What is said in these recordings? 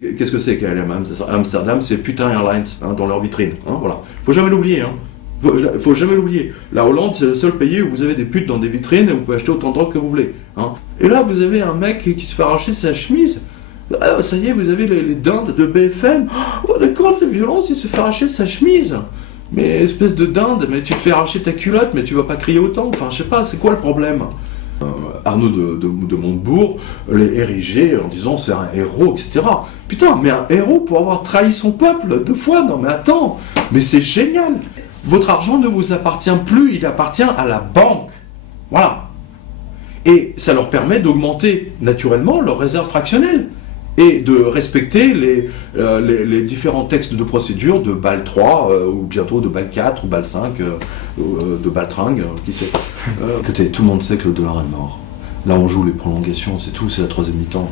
Qu'est-ce que c'est KLM Amsterdam, c'est Putain Airlines, hein, dans leur vitrine. Hein, voilà. Faut jamais l'oublier. Hein. Faut jamais l'oublier. La Hollande, c'est le seul pays où vous avez des putes dans des vitrines et vous pouvez acheter autant de drogue que vous voulez. Hein. Et là, vous avez un mec qui se fait arracher sa chemise. Ah, ça y est, vous avez les dindes de BFM. Oh, d'accord, la violence, il se fait arracher sa chemise. Mais espèce de dinde, mais tu te fais arracher ta culotte, mais tu vas pas crier autant. Enfin, je sais pas, c'est quoi le problème? Arnaud de Montebourg l'est érigé en disant c'est un héros, etc. Putain, mais un héros pour avoir trahi son peuple 2 fois? Non mais attends, mais c'est génial. Votre argent ne vous appartient plus, il appartient à la banque. Voilà. Et ça leur permet d'augmenter naturellement leurs réserves fractionnelles et de respecter les différents textes de procédure de BAL 3, ou bientôt de BAL 4, ou BAL 5, de BAL Tringue, qui sait. Écoutez, tout le monde sait que le dollar est mort. Là, on joue les prolongations, c'est tout, c'est la 3e mi-temps.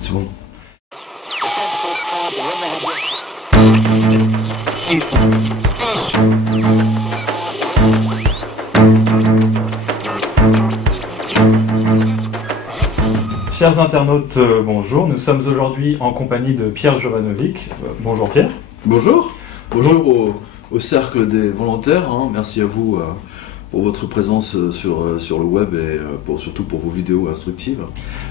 C'est bon. Chers internautes, bonjour. Nous sommes aujourd'hui en compagnie de Pierre Jovanovic. Bonjour Pierre. Bonjour. Bonjour au cercle des volontaires. Hein. Merci à vous pour votre présence sur le web et surtout pour vos vidéos instructives.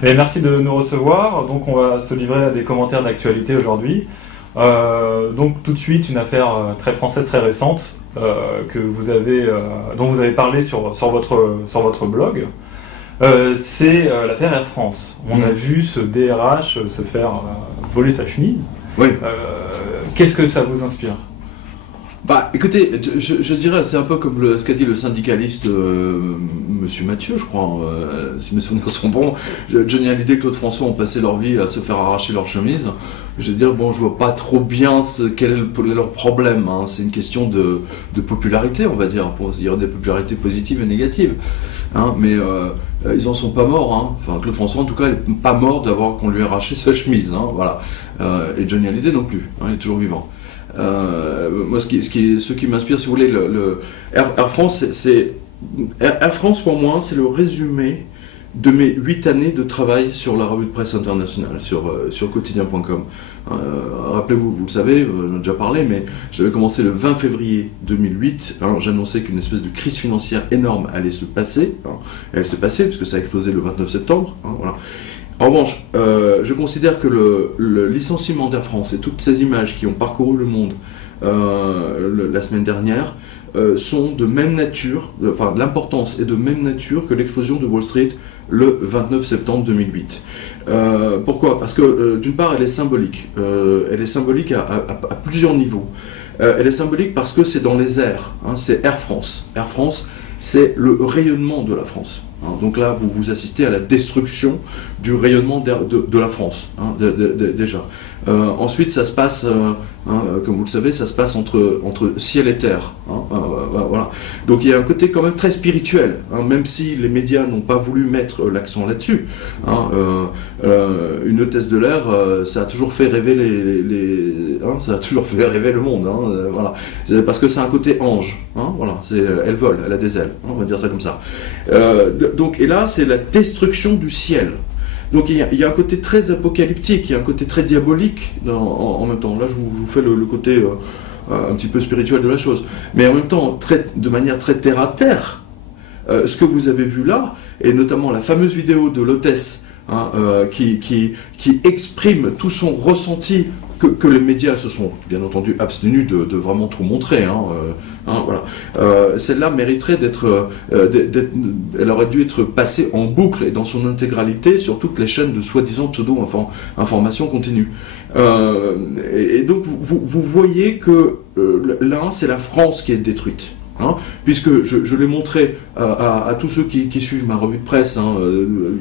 Et merci de nous recevoir. Donc on va se livrer à des commentaires d'actualité aujourd'hui. Donc tout de suite une affaire très française, très récente que vous avez, dont vous avez parlé sur votre blog. C'est l'affaire Air France. On a vu ce DRH se faire voler sa chemise. Oui. Qu'est-ce que ça vous inspire? Bah, écoutez, je dirais, c'est un peu comme ce qu'a dit le syndicaliste Monsieur Mathieu, je crois, si mes souvenirs sont bons. Johnny Hallyday et Claude François ont passé leur vie à se faire arracher leur chemise. Je veux dire, bon, je vois pas trop bien quel est leur problème. Hein. C'est une question de popularité, on va dire. Il y aura des popularités positives et négatives. Hein, mais ils en sont pas morts. Hein. Enfin, Claude François, en tout cas, il n'est pas mort d'avoir qu'on lui ait arraché sa chemise. Hein, voilà. Et Johnny Hallyday non plus. Hein, il est toujours vivant. Moi, ce qui m'inspire, si vous voulez, Air France, Air France pour moi, c'est le résumé de mes 8 années de travail sur la revue de presse internationale, sur quotidien.com. Rappelez-vous, vous le savez, on a déjà parlé, mais j'avais commencé le 20 février 2008. Hein, j'annonçais qu'une espèce de crise financière énorme allait se passer. Hein, et elle s'est passée, puisque ça a explosé le 29 septembre. Hein, voilà. En revanche, je considère que le licenciement d'Air France et toutes ces images qui ont parcouru le monde la semaine dernière sont de même nature, enfin l'importance est de même nature que l'explosion de Wall Street le 29 septembre 2008. Pourquoi? Parce que d'une part elle est symbolique. Elle est symbolique à plusieurs niveaux. Elle est symbolique parce que c'est dans les airs, hein, c'est Air France. Air France, c'est le rayonnement de la France. Hein, donc là, vous assistez à la destruction du rayonnement de la France, hein, déjà. Ensuite, ça se passe, comme vous le savez, ça se passe entre ciel et terre. Hein, voilà. Donc il y a un côté quand même très spirituel, hein, même si les médias n'ont pas voulu mettre l'accent là-dessus. Hein, une hôtesse de l'air, ça a toujours fait rêver hein, ça a toujours fait rêver le monde. Hein, voilà. Parce que c'est un côté ange. Hein, voilà. Elle vole, elle a des ailes. Hein, on va dire ça comme ça. Donc, et là, c'est la destruction du ciel. Donc il y a un côté très apocalyptique, il y a un côté très diabolique en même temps. Là, je vous fais le côté un petit peu spirituel de la chose. Mais en même temps, de manière très terre-à-terre, ce que vous avez vu là, et notamment la fameuse vidéo de l'hôtesse, hein, qui exprime tout son ressenti, que les médias se sont bien entendu abstenus de vraiment trop montrer. Hein, voilà. Celle-là mériterait elle aurait dû être passée en boucle et dans son intégralité sur toutes les chaînes de soi-disant pseudo-information continue. Et donc vous voyez que là, c'est la France qui est détruite. Hein, puisque je l'ai montré à tous ceux qui suivent ma revue de presse, hein,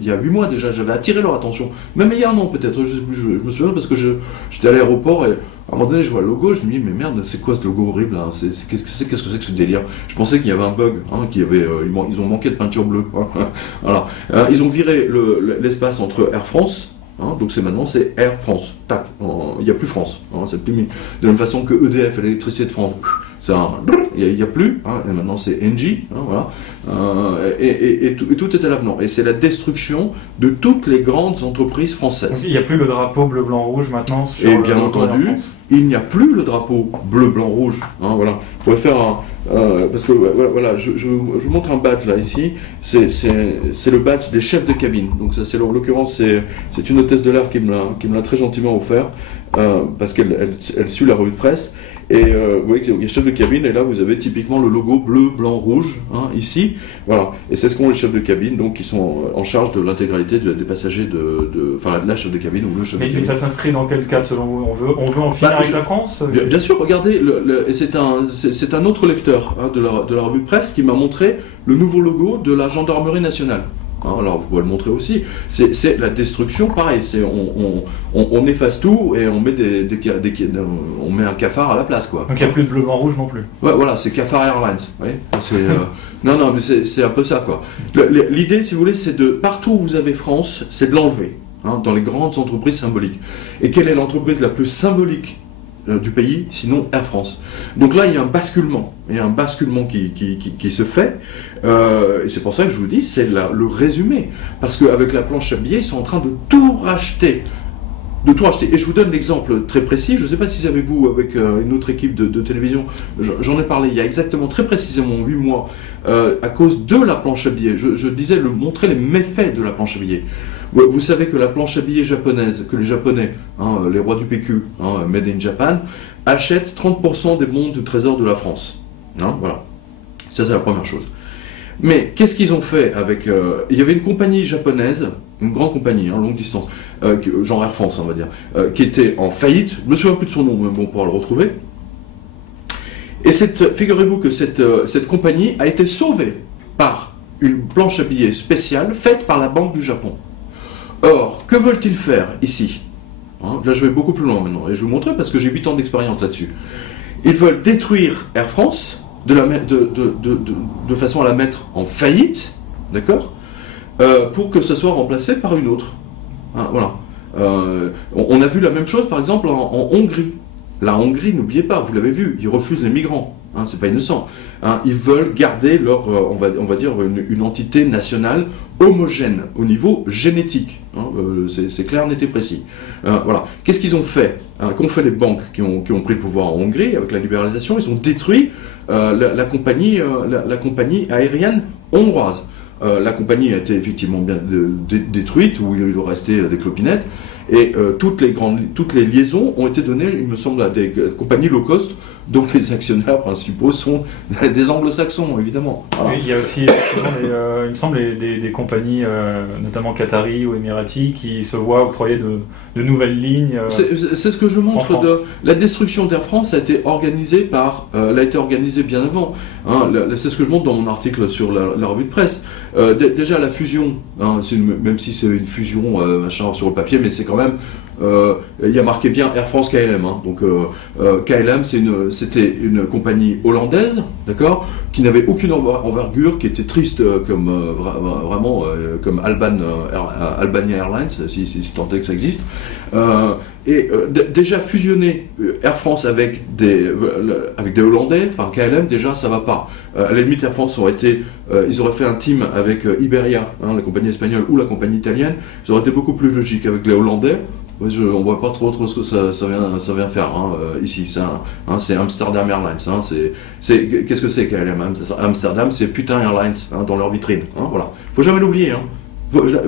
il y a 8 mois déjà, j'avais attiré leur attention, même hier non peut-être, je me souviens parce que j'étais à l'aéroport et à un moment donné je vois le logo, je me dis mais merde, c'est quoi ce logo horrible hein, qu'est-ce que c'est que ce délire? Je pensais qu'il y avait un bug, hein, ils ont manqué de peinture bleue. Hein, voilà. Ils ont viré l'espace entre Air France. Hein, donc c'est Air France, tac, il n'y a plus France, hein, c'est plus mis. De la même façon que EDF, l'électricité de France, il n'y a plus, hein, et maintenant c'est NG, hein, voilà, et tout est à l'avenant. Et c'est la destruction de toutes les grandes entreprises françaises. Donc, il n'y a plus le drapeau bleu, blanc, rouge maintenant sur et bien entendu, il n'y a plus le drapeau bleu, blanc, rouge. Hein, voilà. On pourrait faire un... parce que voilà, je vous montre un badge là ici, c'est le badge des chefs de cabine. Donc ça, c'est en l'occurrence, c'est une hôtesse de l'air qui me l'a très gentiment offert, parce qu'elle suit la revue de presse. Et vous voyez qu'il y a chef de cabine, et là vous avez typiquement le logo bleu, blanc, rouge, hein, ici. Voilà. Et c'est ce qu'ont les chefs de cabine, donc qui sont en charge de l'intégralité des passagers enfin la chef de cabine ou le chef de cabine. Mais ça s'inscrit dans quel cadre selon vous? On veut en finir avec la France? Bien sûr, regardez, et c'est un autre lecteur, hein, de la revue de presse qui m'a montré le nouveau logo de la gendarmerie nationale. Alors vous pouvez le montrer aussi, c'est la destruction, pareil, on efface tout et on met on met un cafard à la place, quoi. Donc il n'y a plus de bleu, blanc, rouge non plus. Ouais, voilà, c'est Cafard Airlines, vous voyez, non, mais c'est un peu ça, quoi. L'idée, si vous voulez, c'est partout où vous avez France, c'est de l'enlever, hein, dans les grandes entreprises symboliques. Et quelle est l'entreprise la plus symbolique du pays, sinon Air France. Donc là, il y a un basculement. Il y a un basculement qui se fait. Et c'est pour ça que je vous dis, c'est le résumé. Parce qu'avec la planche à billets, ils sont en train de tout racheter. Et je vous donne l'exemple très précis. Je ne sais pas si c'est avec vous, avec une autre équipe de télévision. J'en ai parlé il y a exactement, très précisément 8 mois, à cause de la planche à billets. Je disais montrer les méfaits de la planche à billets. Vous savez que la planche à billets japonaise, que les Japonais, hein, les rois du PQ, hein, Made in Japan, achètent 30% des bons du trésor de la France. Hein, voilà. Ça, c'est la première chose. Mais qu'est-ce qu'ils ont fait avec... il y avait une compagnie japonaise, une grande compagnie, hein, longue distance, genre Air France, on va dire, qui était en faillite. Je ne me souviens plus de son nom, mais bon, on pourra le retrouver. Et figurez-vous que cette compagnie a été sauvée par une planche à billets spéciale faite par la Banque du Japon. Or, que veulent-ils faire ici, hein, là, je vais beaucoup plus loin maintenant, et je vais vous montrer parce que j'ai 8 ans d'expérience là-dessus. Ils veulent détruire Air France de façon à la mettre en faillite, d'accord, pour que ce soit remplacé par une autre. Hein, voilà. On a vu la même chose, par exemple, en Hongrie. La Hongrie, n'oubliez pas, vous l'avez vu, ils refusent les migrants. Hein, c'est pas innocent. Hein, ils veulent garder leur, on va dire, une entité nationale homogène au niveau génétique. Hein, c'est clair, net et précis. Voilà. Qu'est-ce qu'ils ont fait, hein, qu'ont fait les banques qui ont pris le pouvoir en Hongrie avec la libéralisation? Ils ont détruit la compagnie aérienne hongroise. La compagnie a été effectivement bien détruite, où il doit rester des clopinettes, et toutes les liaisons ont été données, il me semble, à des compagnies low cost, dont les actionnaires principaux sont des anglo-saxons, évidemment. Voilà. Oui, il y a aussi, il me semble, des compagnies, notamment Qatari ou Émirati, qui se voient octroyer de nouvelles lignes. C'est ce que je montre. La destruction d'Air France a été organisée bien avant. Hein, c'est ce que je montre dans mon article sur la revue de presse. Déjà la fusion, hein, même si c'est une fusion machin sur le papier, mais c'est quand même, il y a marqué bien Air France KLM. Hein, donc KLM, c'était une compagnie hollandaise, d'accord, qui n'avait aucune envergure, qui était triste comme vraiment comme Albania Airlines, si tant est que ça existe. Déjà fusionner Air France avec des Hollandais, enfin KLM, déjà ça va pas. À la limite, Air France ils auraient fait un team avec Iberia, hein, la compagnie espagnole, ou la compagnie italienne, ça aurait été beaucoup plus logique. Avec les Hollandais, on voit pas trop ce que ça vient faire, hein, ici. C'est Amsterdam Airlines. Hein, qu'est-ce que c'est KLM? Amsterdam, c'est putain Airlines, hein, dans leur vitrine. Hein, voilà. Faut jamais l'oublier. Hein.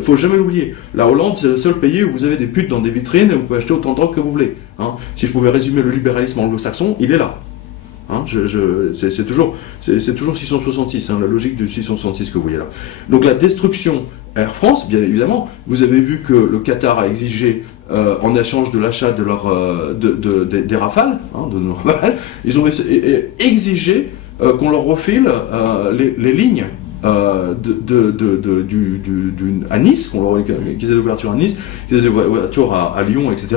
Faut jamais l'oublier. La Hollande, c'est le seul pays où vous avez des putes dans des vitrines et vous pouvez acheter autant de drogue que vous voulez. Hein. Si je pouvais résumer le libéralisme anglo-saxon, il est là. Hein, c'est toujours 666, hein, la logique du 666 que vous voyez là. Donc la destruction Air France, bien évidemment, vous avez vu que le Qatar a exigé, en échange de l'achat des Rafales, hein, de nos Rafales, ils ont exigé qu'on leur refile les lignes à Nice, qu'ils aient l'ouverture à Nice, qu'ils aient l'ouverture à Lyon, etc.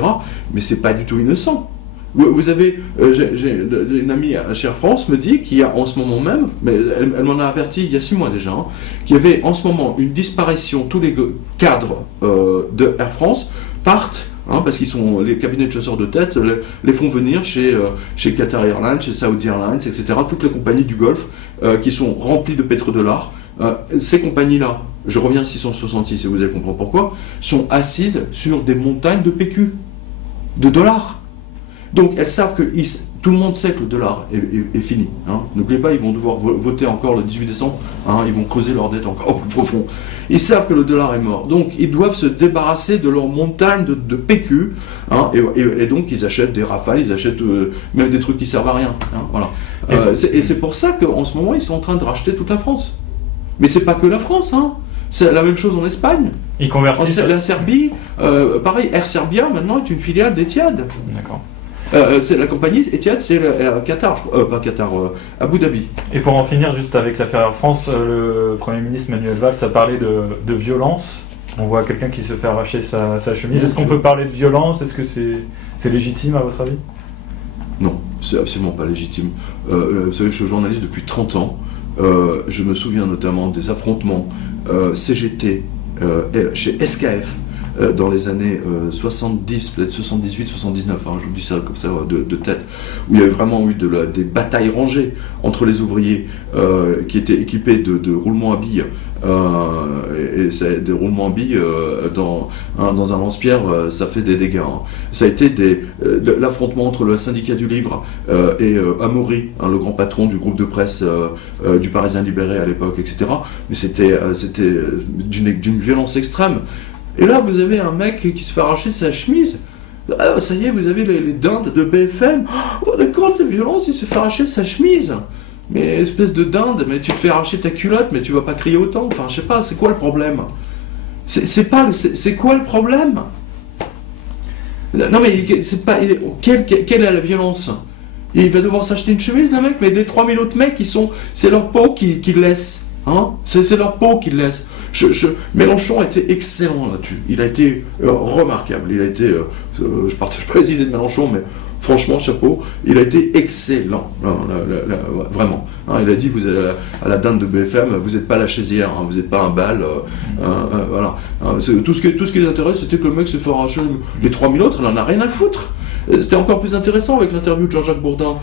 Mais c'est pas du tout innocent. Vous avez, j'ai une amie chez Air France me dit qu'il y a en ce moment même, mais elle m'en a averti il y a 6 mois déjà, hein, qu'il y avait en ce moment une disparition, tous les cadres de Air France partent parce qu'ils sont les cabinets de chasseurs de tête les font venir chez Qatar Airlines, chez Saudi Airlines, etc. Toutes les compagnies du Golfe qui sont remplies de pétrodollars. Ces compagnies-là, je reviens à 666 et vous allez comprendre pourquoi, sont assises sur des montagnes de PQ, de dollars. Donc elles savent que tout le monde sait que le dollar est fini. N'oubliez pas, ils vont devoir voter encore le 18 décembre. Ils vont creuser leur dette encore plus profond. Ils savent que le dollar est mort. Donc ils doivent se débarrasser de leur montagne de PQ. Et donc ils achètent des Rafales, ils achètent même des trucs qui servent à rien. Voilà. Et c'est pour ça qu'en ce moment ils sont en train de racheter toute la France. Mais c'est pas que la France. C'est la même chose en Espagne. Ils convertissent. La Serbie, pareil, Air Serbia maintenant est une filiale d'Etihad. D'accord. C'est la compagnie Etihad, c'est Qatar, pas Qatar, Abu Dhabi. Et pour en finir juste avec l'affaire Air France, le Premier ministre Manuel Valls a parlé de violence. On voit quelqu'un qui se fait arracher sa chemise. Est-ce qu'on peut parler de violence? Est-ce que c'est légitime à votre avis? Non, c'est absolument pas légitime. Vous savez, je suis journaliste depuis 30 ans. Je me souviens notamment des affrontements CGT chez SKF. Dans les années 70, peut-être 78, 79, je vous dis ça comme ça de tête, où il y avait vraiment eu des batailles rangées entre les ouvriers qui étaient équipés de roulements à billes, et des roulements à billes dans un lance-pierre, ça fait des dégâts. Ça a été l'affrontement entre le syndicat du livre et Amaury, le grand patron du groupe de presse du Parisien Libéré à l'époque, etc. Mais c'était d'une violence extrême. Et là, vous avez un mec qui se fait arracher sa chemise. Ça y est, vous avez les dindes de BFM. Oh, d'accord, la violence, il se fait arracher sa chemise. Mais espèce de dinde, mais tu te fais arracher ta culotte, mais tu vas pas crier autant. Enfin, je sais pas, c'est quoi le problème? C'est quoi le problème? Non, mais c'est pas. Quelle est la violence? Il va devoir s'acheter une chemise, le mec, mais les 3000 autres mecs, c'est leur peau qui laisse. C'est leur peau qui laisse. Mélenchon a été excellent là-dessus. Il a été remarquable. Il a été, je partage pas les idées de Mélenchon, mais franchement, chapeau. Il a été excellent, vraiment. Il a dit, vous êtes à la dinde de BFM, vous n'êtes pas la chaisière, vous n'êtes pas un bal. Voilà. Tout ce qui les intéresse, c'était que le mec se fait arracher. Les 3000 autres, il n'en a rien à foutre. C'était encore plus intéressant avec l'interview de Jean-Jacques Bourdin.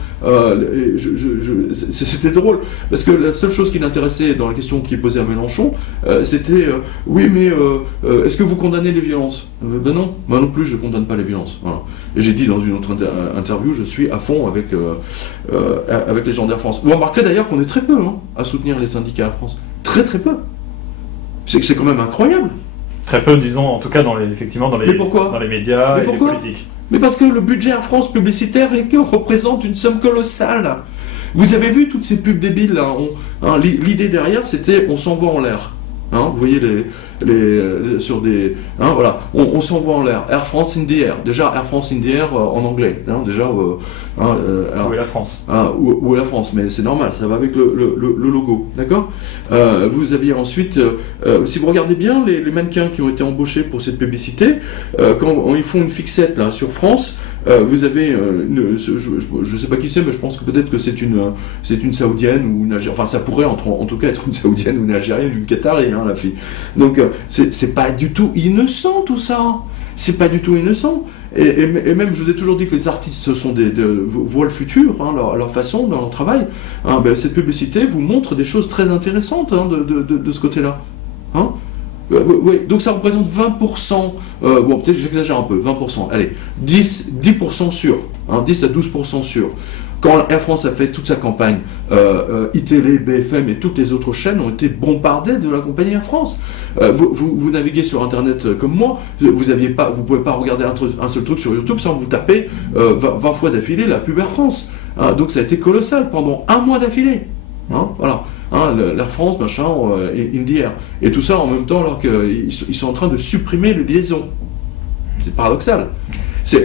C'était drôle, parce que la seule chose qui l'intéressait dans la question qui est posée à Mélenchon, c'était oui, mais est-ce que vous condamnez les violences? Ben non, moi non plus, je ne condamne pas les violences. Voilà. Et j'ai dit dans une autre interview, je suis à fond avec les gens d'Air France. Vous remarquerez d'ailleurs qu'on est très peu à soutenir les syndicats Air France. Très très peu. C'est quand même incroyable. Très peu, disons, en tout cas effectivement dans les médias et les politiques. Mais parce que le budget Air France publicitaire représente une somme colossale. Vous avez vu toutes ces pubs débiles là, l'idée derrière, c'était on s'envoie en l'air. Vous voyez sur des voilà, on s'envoie en l'air. Air France in the air. Déjà Air France in the air en anglais. Déjà où est la France? Où est la France? Mais c'est normal, ça va avec le logo, d'accord. Vous aviez ensuite, si vous regardez bien les mannequins qui ont été embauchés pour cette publicité, quand ils font une fixette là sur France. Vous avez, je ne sais pas qui c'est, mais je pense que peut-être que c'est une Saoudienne ou une Algérienne. Enfin, ça pourrait en tout cas être une Saoudienne ou une Algérienne ou une Qatari, la fille. Donc, c'est pas du tout innocent tout ça. C'est pas du tout innocent. Et même, je vous ai toujours dit que les artistes, ce sont voient le futur, leur façon, leur travail. Cette publicité vous montre des choses très intéressantes de ce côté-là. Oui, donc ça représente 20%, bon peut-être j'exagère un peu, 20%, allez, 10% sûr, 10 à 12% sûr. Quand Air France a fait toute sa campagne, iTélé, BFM et toutes les autres chaînes ont été bombardées de la compagnie Air France. Vous naviguez sur Internet comme moi, vous pouvez pas regarder un seul truc sur YouTube sans vous taper 20 fois d'affilée la pub Air France. Donc ça a été colossal pendant un mois d'affilée. Voilà. L'Air France, machin, in the air. Et tout ça en même temps alors qu'ils sont en train de supprimer les liaisons. C'est paradoxal.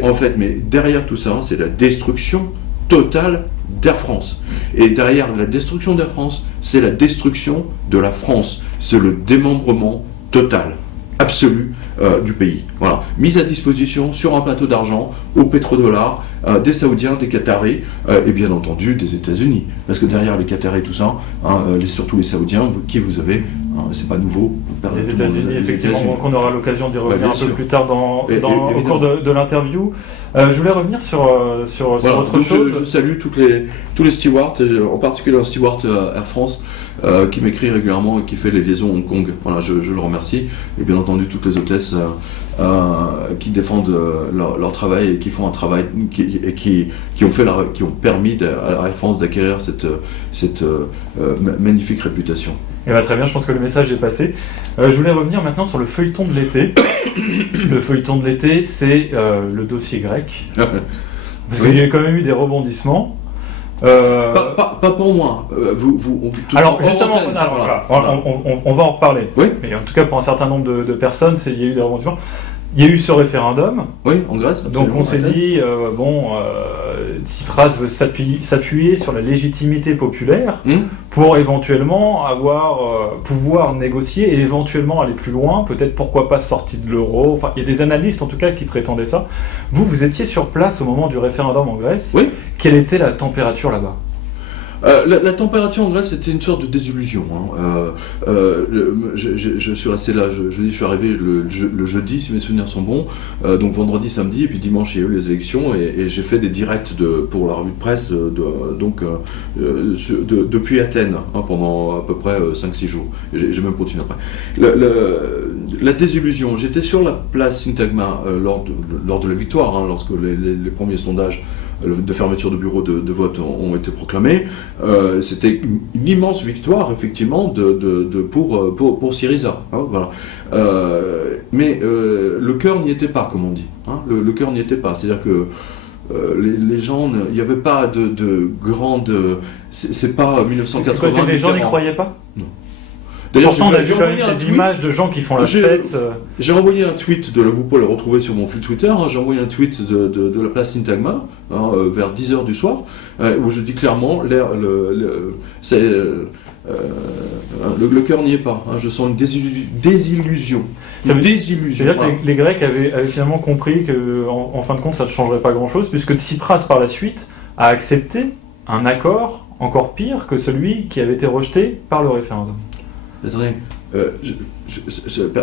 En fait, mais derrière tout ça, c'est la destruction totale d'Air France. Et derrière la destruction d'Air France, c'est la destruction de la France. C'est le démembrement total, absolu du pays. Voilà. Mise à disposition sur un plateau d'argent au pétrodollars des Saoudiens, des Qataris et bien entendu des États-Unis. Parce que derrière les Qataris et tout ça, surtout les Saoudiens, vous avez Hein, c'est pas nouveau. Les États-Unis, effectivement, donc on aura l'occasion d'y revenir un peu plus tard au cours de l'interview. Je voulais revenir sur autre chose. Je salue tous les stewards, en particulier un steward Air France qui m'écrit régulièrement et qui fait les liaisons Hong Kong. Voilà, je le remercie. Et bien entendu toutes les hôtesses qui défendent leur travail et qui font un travail qui ont permis à Air France d'acquérir cette magnifique réputation. Et bah, très bien, je pense que le message est passé. Je voulais revenir maintenant sur le feuilleton de l'été. Le feuilleton de l'été, c'est le dossier grec. Parce qu'il y a quand même eu des rebondissements. Pas pour moi. Alors justement, on va en reparler. Oui. Mais en tout cas, pour un certain nombre de personnes, il y a eu des rebondissements. Il y a eu ce référendum. Oui, en Grèce. Donc on s'est dit, Tsipras veut s'appuyer sur la légitimité populaire pour éventuellement pouvoir négocier et éventuellement aller plus loin, peut-être pourquoi pas sortie de l'euro. Enfin, il y a des analystes en tout cas qui prétendaient ça. Vous étiez sur place au moment du référendum en Grèce. Oui. Quelle était la température là-bas ? La température en Grèce, c'était une sorte de désillusion. Je suis resté là, je suis arrivé le jeudi, si mes souvenirs sont bons, donc vendredi, samedi, et puis dimanche, il y a eu les élections, et j'ai fait des directs pour la revue de presse depuis Athènes, pendant à peu près 5-6 jours. J'ai même continué après. La désillusion, j'étais sur la place Syntagma lors de la victoire, lorsque les premiers sondages de fermeture de bureaux de vote ont été proclamés. C'était une immense victoire, effectivement, pour Syriza. Voilà. Mais le cœur n'y était pas, comme on dit. Le cœur n'y était pas. C'est-à-dire que les gens, il n'y avait pas de grande... C'est pas 1980. Les gens n'y croyaient pas ? Non. D'ailleurs, pourtant, on a vu quand même ces images de gens qui font la fête. J'ai envoyé un tweet, vous pouvez le retrouver sur mon fil Twitter, j'ai envoyé un tweet de la place Syntagma, vers 10h du soir, où je dis clairement, le cœur n'y est pas. Je sens une désillusion. C'est-à-dire que les Grecs avaient finalement compris qu'en fin de compte, ça ne changerait pas grand-chose, puisque Tsipras, par la suite, a accepté un accord encore pire que celui qui avait été rejeté par le référendum. Attendez,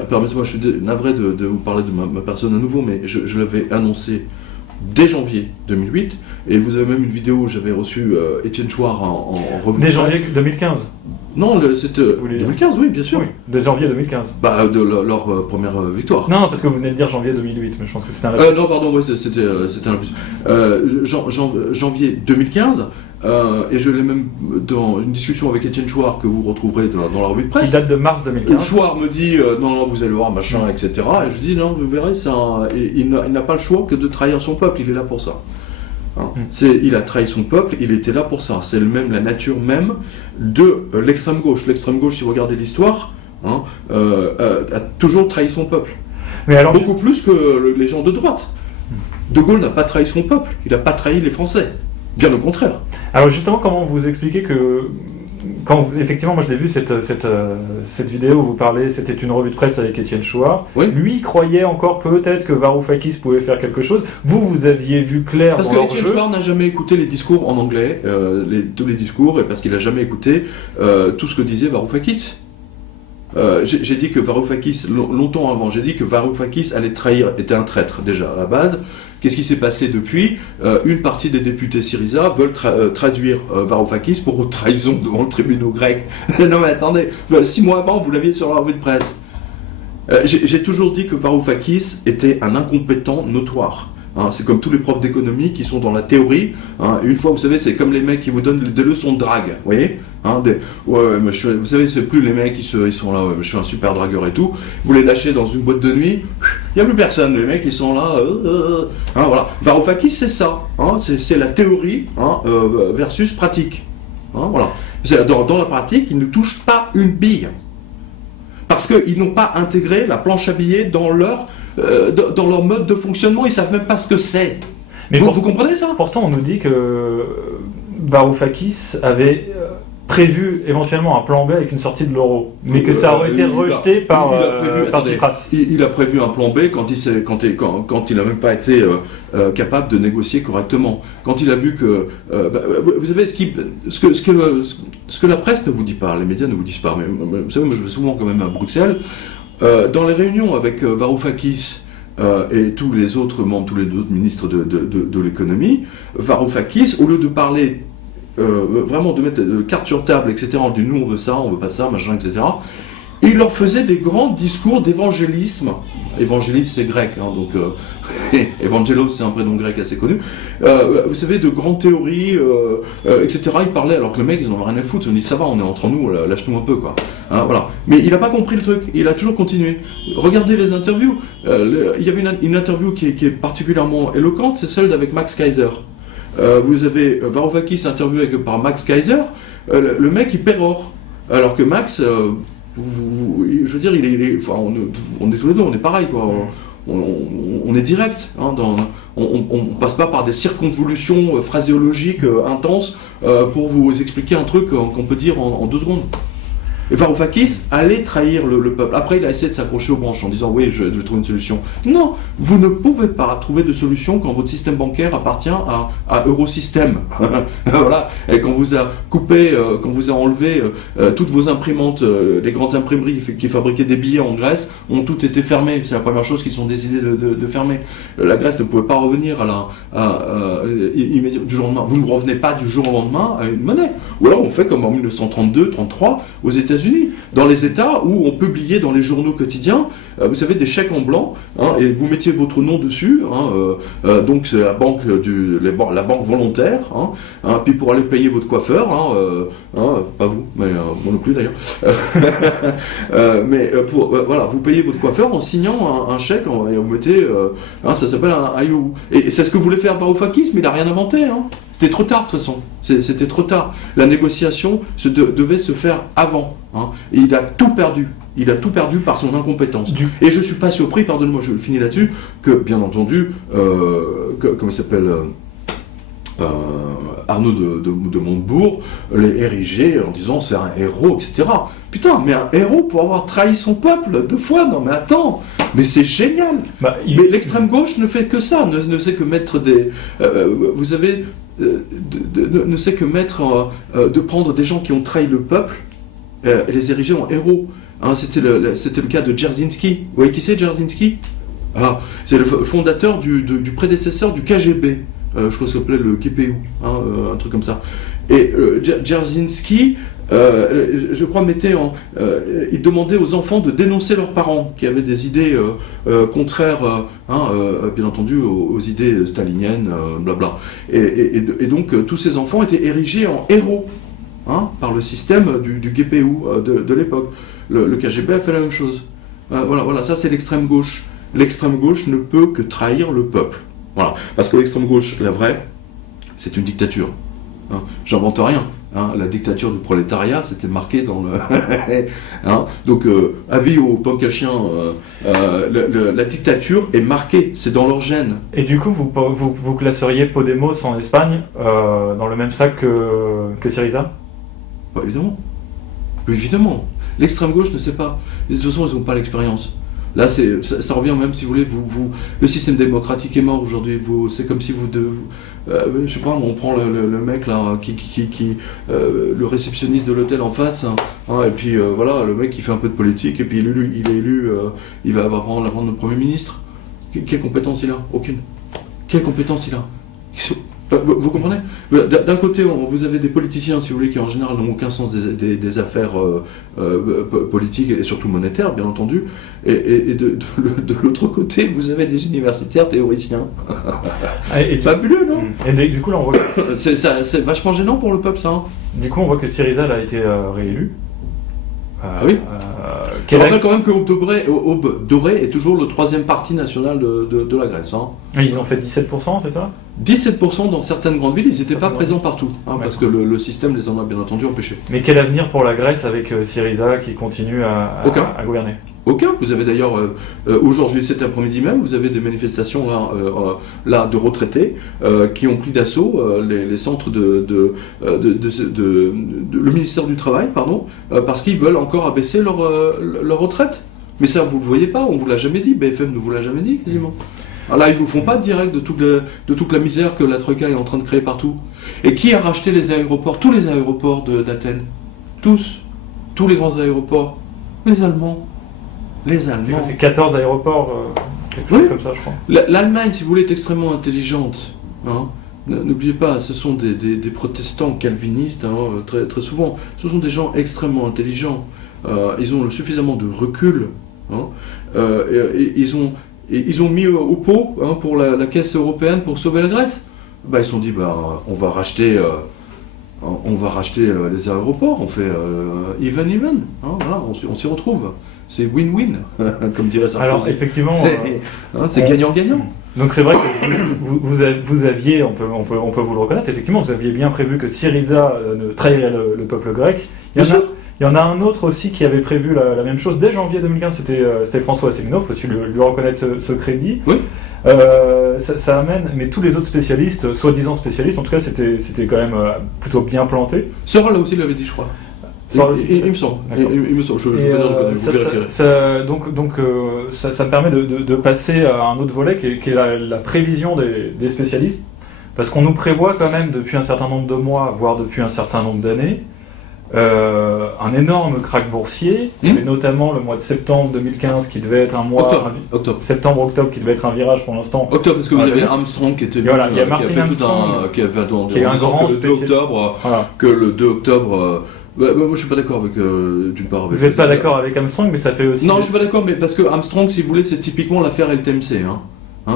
permettez-moi, je suis navré de vous parler de ma personne à nouveau, mais je l'avais annoncé dès janvier 2008, et vous avez même une vidéo où j'avais reçu Étienne Chouard en revue. Dès janvier 2015 ? Non, c'était 2015, oui, bien sûr. Oui, dès janvier 2015. De leur première victoire. Non, parce que vous venez de dire janvier 2008, mais je pense que c'était un lapsus. Non, pardon, oui, c'était un lapsus. Janvier 2015, et je l'ai même dans une discussion avec Étienne Chouard que vous retrouverez dans la revue de presse. Qui date de mars 2015. Chouard me dit non, vous allez voir, machin, etc. Et je dis non, vous verrez, il n'a pas le choix que de trahir son peuple, il est là pour ça. Il a trahi son peuple, il était là pour ça. C'est la nature même de l'extrême gauche. L'extrême gauche, si vous regardez l'histoire, a toujours trahi son peuple. Mais alors, beaucoup plus que les gens de droite. De Gaulle n'a pas trahi son peuple, il n'a pas trahi les Français. Bien au contraire. Alors justement, comment vous expliquez que... effectivement, moi je l'ai vu, cette vidéo où vous parlez, c'était une revue de presse avec Étienne Chouard. Oui. Lui croyait encore peut-être que Varoufakis pouvait faire quelque chose. Vous aviez vu clair parce dans leur jeu. Parce que Étienne Chouard n'a jamais écouté les discours en anglais, tous les discours, et parce qu'il n'a jamais écouté tout ce que disait Varoufakis. J'ai dit que Varoufakis, longtemps avant, j'ai dit que Varoufakis allait trahir, était un traître déjà à la base. Qu'est-ce qui s'est passé depuis ? Une partie des députés Syriza veulent traduire Varoufakis pour trahison devant le tribunal grec. Non mais attendez, 6 mois avant, vous l'aviez sur la revue de presse. J'ai toujours dit que Varoufakis était un incompétent notoire. C'est comme tous les profs d'économie qui sont dans la théorie. Une fois, vous savez, c'est comme les mecs qui vous donnent des leçons de drague. Vous voyez mais vous savez, c'est plus les mecs ils sont là, je suis un super dragueur et tout. Vous les lâchez dans une boîte de nuit, il n'y a plus personne. Les mecs ils sont là. Voilà. Varoufakis, c'est ça. C'est la théorie versus pratique. Voilà. Dans la pratique, ils ne touchent pas une bille. Parce qu'ils n'ont pas intégré la planche à billets dans leur mode de fonctionnement, ils savent même pas ce que c'est. Mais vous comprenez ça ? Pourtant, on nous dit que Varoufakis avait prévu éventuellement un plan B avec une sortie de l'euro, mais que ça aurait été rejeté par Tsipras. Il a prévu un plan B quand il n'a même pas été capable de négocier correctement. Quand il a vu que... vous savez, ce que la presse ne vous dit pas, les médias ne vous disent pas, mais vous savez, moi je vais souvent quand même à Bruxelles, dans les réunions avec Varoufakis et tous les autres membres, tous les autres ministres de l'économie, Varoufakis, au lieu de parler... vraiment de mettre carte sur table, etc., on dit nous on veut ça, on veut pas ça, machin, etc. Et il leur faisait des grands discours d'évangélisme. Évangéliste c'est grec, hein, donc Evangelos c'est un prénom grec assez connu. Vous savez, de grandes théories, etc. Il parlait alors que le mec ils en ont rien à foutre. On dit ça va, on est entre nous, lâche-nous un peu quoi. Hein, voilà. Mais il n'a pas compris le truc. Il a toujours continué. Regardez les interviews. Il y avait une interview qui est particulièrement éloquente, c'est celle d'avec Max Kaiser. Vous avez Varoufakis interviewé par Max Kaiser, le mec il pérore, alors que Max, je veux dire, enfin, on est tous les deux, on est pareil quoi, on est direct, hein, on passe pas par des circonvolutions phraséologiques intenses pour vous expliquer un truc qu'on peut dire en 2 secondes. Et Varoufakis allait trahir le peuple. Après, il a essayé de s'accrocher aux branches en disant « Oui, je vais trouver une solution. » Non, vous ne pouvez pas trouver de solution quand votre système bancaire appartient à Eurosystème. Voilà. Et quand vous a coupé, quand vous a enlevé toutes vos imprimantes, les grandes imprimeries qui fabriquaient des billets en Grèce ont toutes été fermées. C'est la première chose qu'ils sont décidés de fermer. La Grèce ne pouvait pas revenir du jour au lendemain. Vous ne revenez pas du jour au lendemain à une monnaie. Ou alors on fait comme en 1932-33 aux États-Unis, dans les États où on publiait dans les journaux quotidiens, vous savez, des chèques en blanc, hein, et vous mettiez votre nom dessus, hein, donc c'est la banque la banque volontaire, hein, puis pour aller payer votre coiffeur, pas vous, mais moi non plus d'ailleurs, voilà, vous payez votre coiffeur en signant un chèque et vous mettez, ça s'appelle un IOU. Et c'est ce que voulait faire Varoufakis, mais il n'a rien inventé, hein. C'était trop tard de toute façon, c'était trop tard. La négociation devait se faire avant, hein. Et il a tout perdu. Il a tout perdu par son incompétence. Et je ne suis pas surpris, pardonne-moi, je finis là-dessus, que bien entendu, comment il s'appelle, Arnaud de Montebourg l'ait érigé en disant c'est un héros, etc. Putain, mais un héros pour avoir trahi son peuple 2 fois, non mais attends, mais c'est génial. Mais l'extrême gauche ne fait que ça, ne sait que mettre des... vous savez... ne sait que de prendre des gens qui ont trahi le peuple et les ériger en héros. Hein, c'était le cas de Dzerzhinsky. Vous voyez qui c'est Dzerzhinsky? C'est le fondateur du prédécesseur du KGB. Je crois que ça s'appelait le GPU, hein, un truc comme ça. Et Dzerzhinsky, je crois, il demandait aux enfants de dénoncer leurs parents qui avaient des idées contraires, bien entendu, aux idées staliniennes, blabla. Et donc tous ces enfants étaient érigés en héros, hein, par le système du GPU de l'époque. Le KGB a fait la même chose. Voilà, ça c'est l'extrême gauche. L'extrême gauche ne peut que trahir le peuple. Voilà. Parce que l'extrême gauche, la vraie, c'est une dictature. Hein. J'invente rien. Hein. La dictature du prolétariat, c'était marqué dans le... hein. Donc, avis aux punk à chiens, la dictature est marquée, c'est dans leur gène. Et du coup, vous classeriez Podemos en Espagne dans le même sac que Syriza? Bah, évidemment. Évidemment. L'extrême gauche ne sait pas. De toute façon, ils n'ont pas l'expérience. Là, ça revient même, si vous voulez, le système démocratique est mort aujourd'hui. C'est comme si je sais pas, on prend le mec là, le réceptionniste de l'hôtel en face, hein, et puis voilà, le mec qui fait un peu de politique, et puis il est élu, il va prendre le Premier ministre. Quelle compétence il a? Aucune. Quelle compétence il a? Vous comprenez? D'un côté, vous avez des politiciens, si vous voulez, qui en général n'ont aucun sens des affaires politiques et surtout monétaires, bien entendu. Et de l'autre côté, vous avez des universitaires théoriciens. Fabuleux, non? Et du coup, là, on voit que... c'est vachement gênant pour le peuple, ça. Hein. Du coup, on voit que Syriza a été réélu. Oui. Je rappelle quand même que Aube Dorée est toujours le 3e parti national de la Grèce. Hein. Ils ont fait 17%, c'est ça? 17% dans certaines grandes villes, ils n'étaient pas présents partout, hein, parce que le système les en a bien entendu empêchés. Mais quel avenir pour la Grèce avec Syriza qui continue à gouverner? Aucun. Vous avez d'ailleurs, aujourd'hui, cet après-midi même, vous avez des manifestations là de retraités qui ont pris d'assaut les centres le ministère du Travail, pardon, parce qu'ils veulent encore abaisser leur retraite. Mais ça, vous ne le voyez pas, on ne vous l'a jamais dit, BFM ne vous l'a jamais dit, quasiment. Alors là, ils ne vous font pas de direct de toute la misère que la Troïka est en train de créer partout. Et qui a racheté les aéroports, tous les aéroports d'Athènes? Tous les grands aéroports. Les Allemands. Les Allemands. C'est 14 aéroports, quelque chose comme ça, je crois. L'Allemagne, si vous voulez, est extrêmement intelligente. Hein. N'oubliez pas, ce sont des protestants calvinistes, hein, très, très souvent. Ce sont des gens extrêmement intelligents. Ils ont suffisamment de recul. Hein. Ils ont mis au pot, hein, pour la caisse européenne pour sauver la Grèce. Ils se sont dit, on va racheter les aéroports, on fait even, hein, voilà, on s'y retrouve. C'est win-win, comme dirait Sarkozy. Alors effectivement, c'est gagnant-gagnant. Donc c'est vrai que vous aviez, on peut vous le reconnaître, effectivement, vous aviez bien prévu que Syriza ne trahirait le peuple grec. Il y en a un autre aussi qui avait prévu la même chose dès janvier 2015, c'était François Asselineau, il faut aussi lui reconnaître ce crédit. Oui. Ça amène, mais tous les autres spécialistes, soi-disant spécialistes, en tout cas c'était quand même plutôt bien planté. Sora là aussi l'avait dit, je crois. Il me semble. Il me semble. Je vais pas dire vous vérifierez. Donc ça me permet de passer à un autre volet qui est la prévision des spécialistes, parce qu'on nous prévoit quand même depuis un certain nombre de mois, voire depuis un certain nombre d'années, un énorme krach boursier, et notamment le mois de septembre 2015 qui devait être un mois... Septembre-octobre qui devait être un virage pour l'instant. Octobre, parce que vous avez Armstrong qui était venu, voilà, il y a Martin Armstrong, qui avait que le 2 octobre... moi je suis pas d'accord avec d'une part avec... Vous n'êtes pas d'accord avec Armstrong, mais ça fait aussi... Non, je suis pas d'accord, mais parce que Armstrong, si vous voulez, c'est typiquement l'affaire LTMC.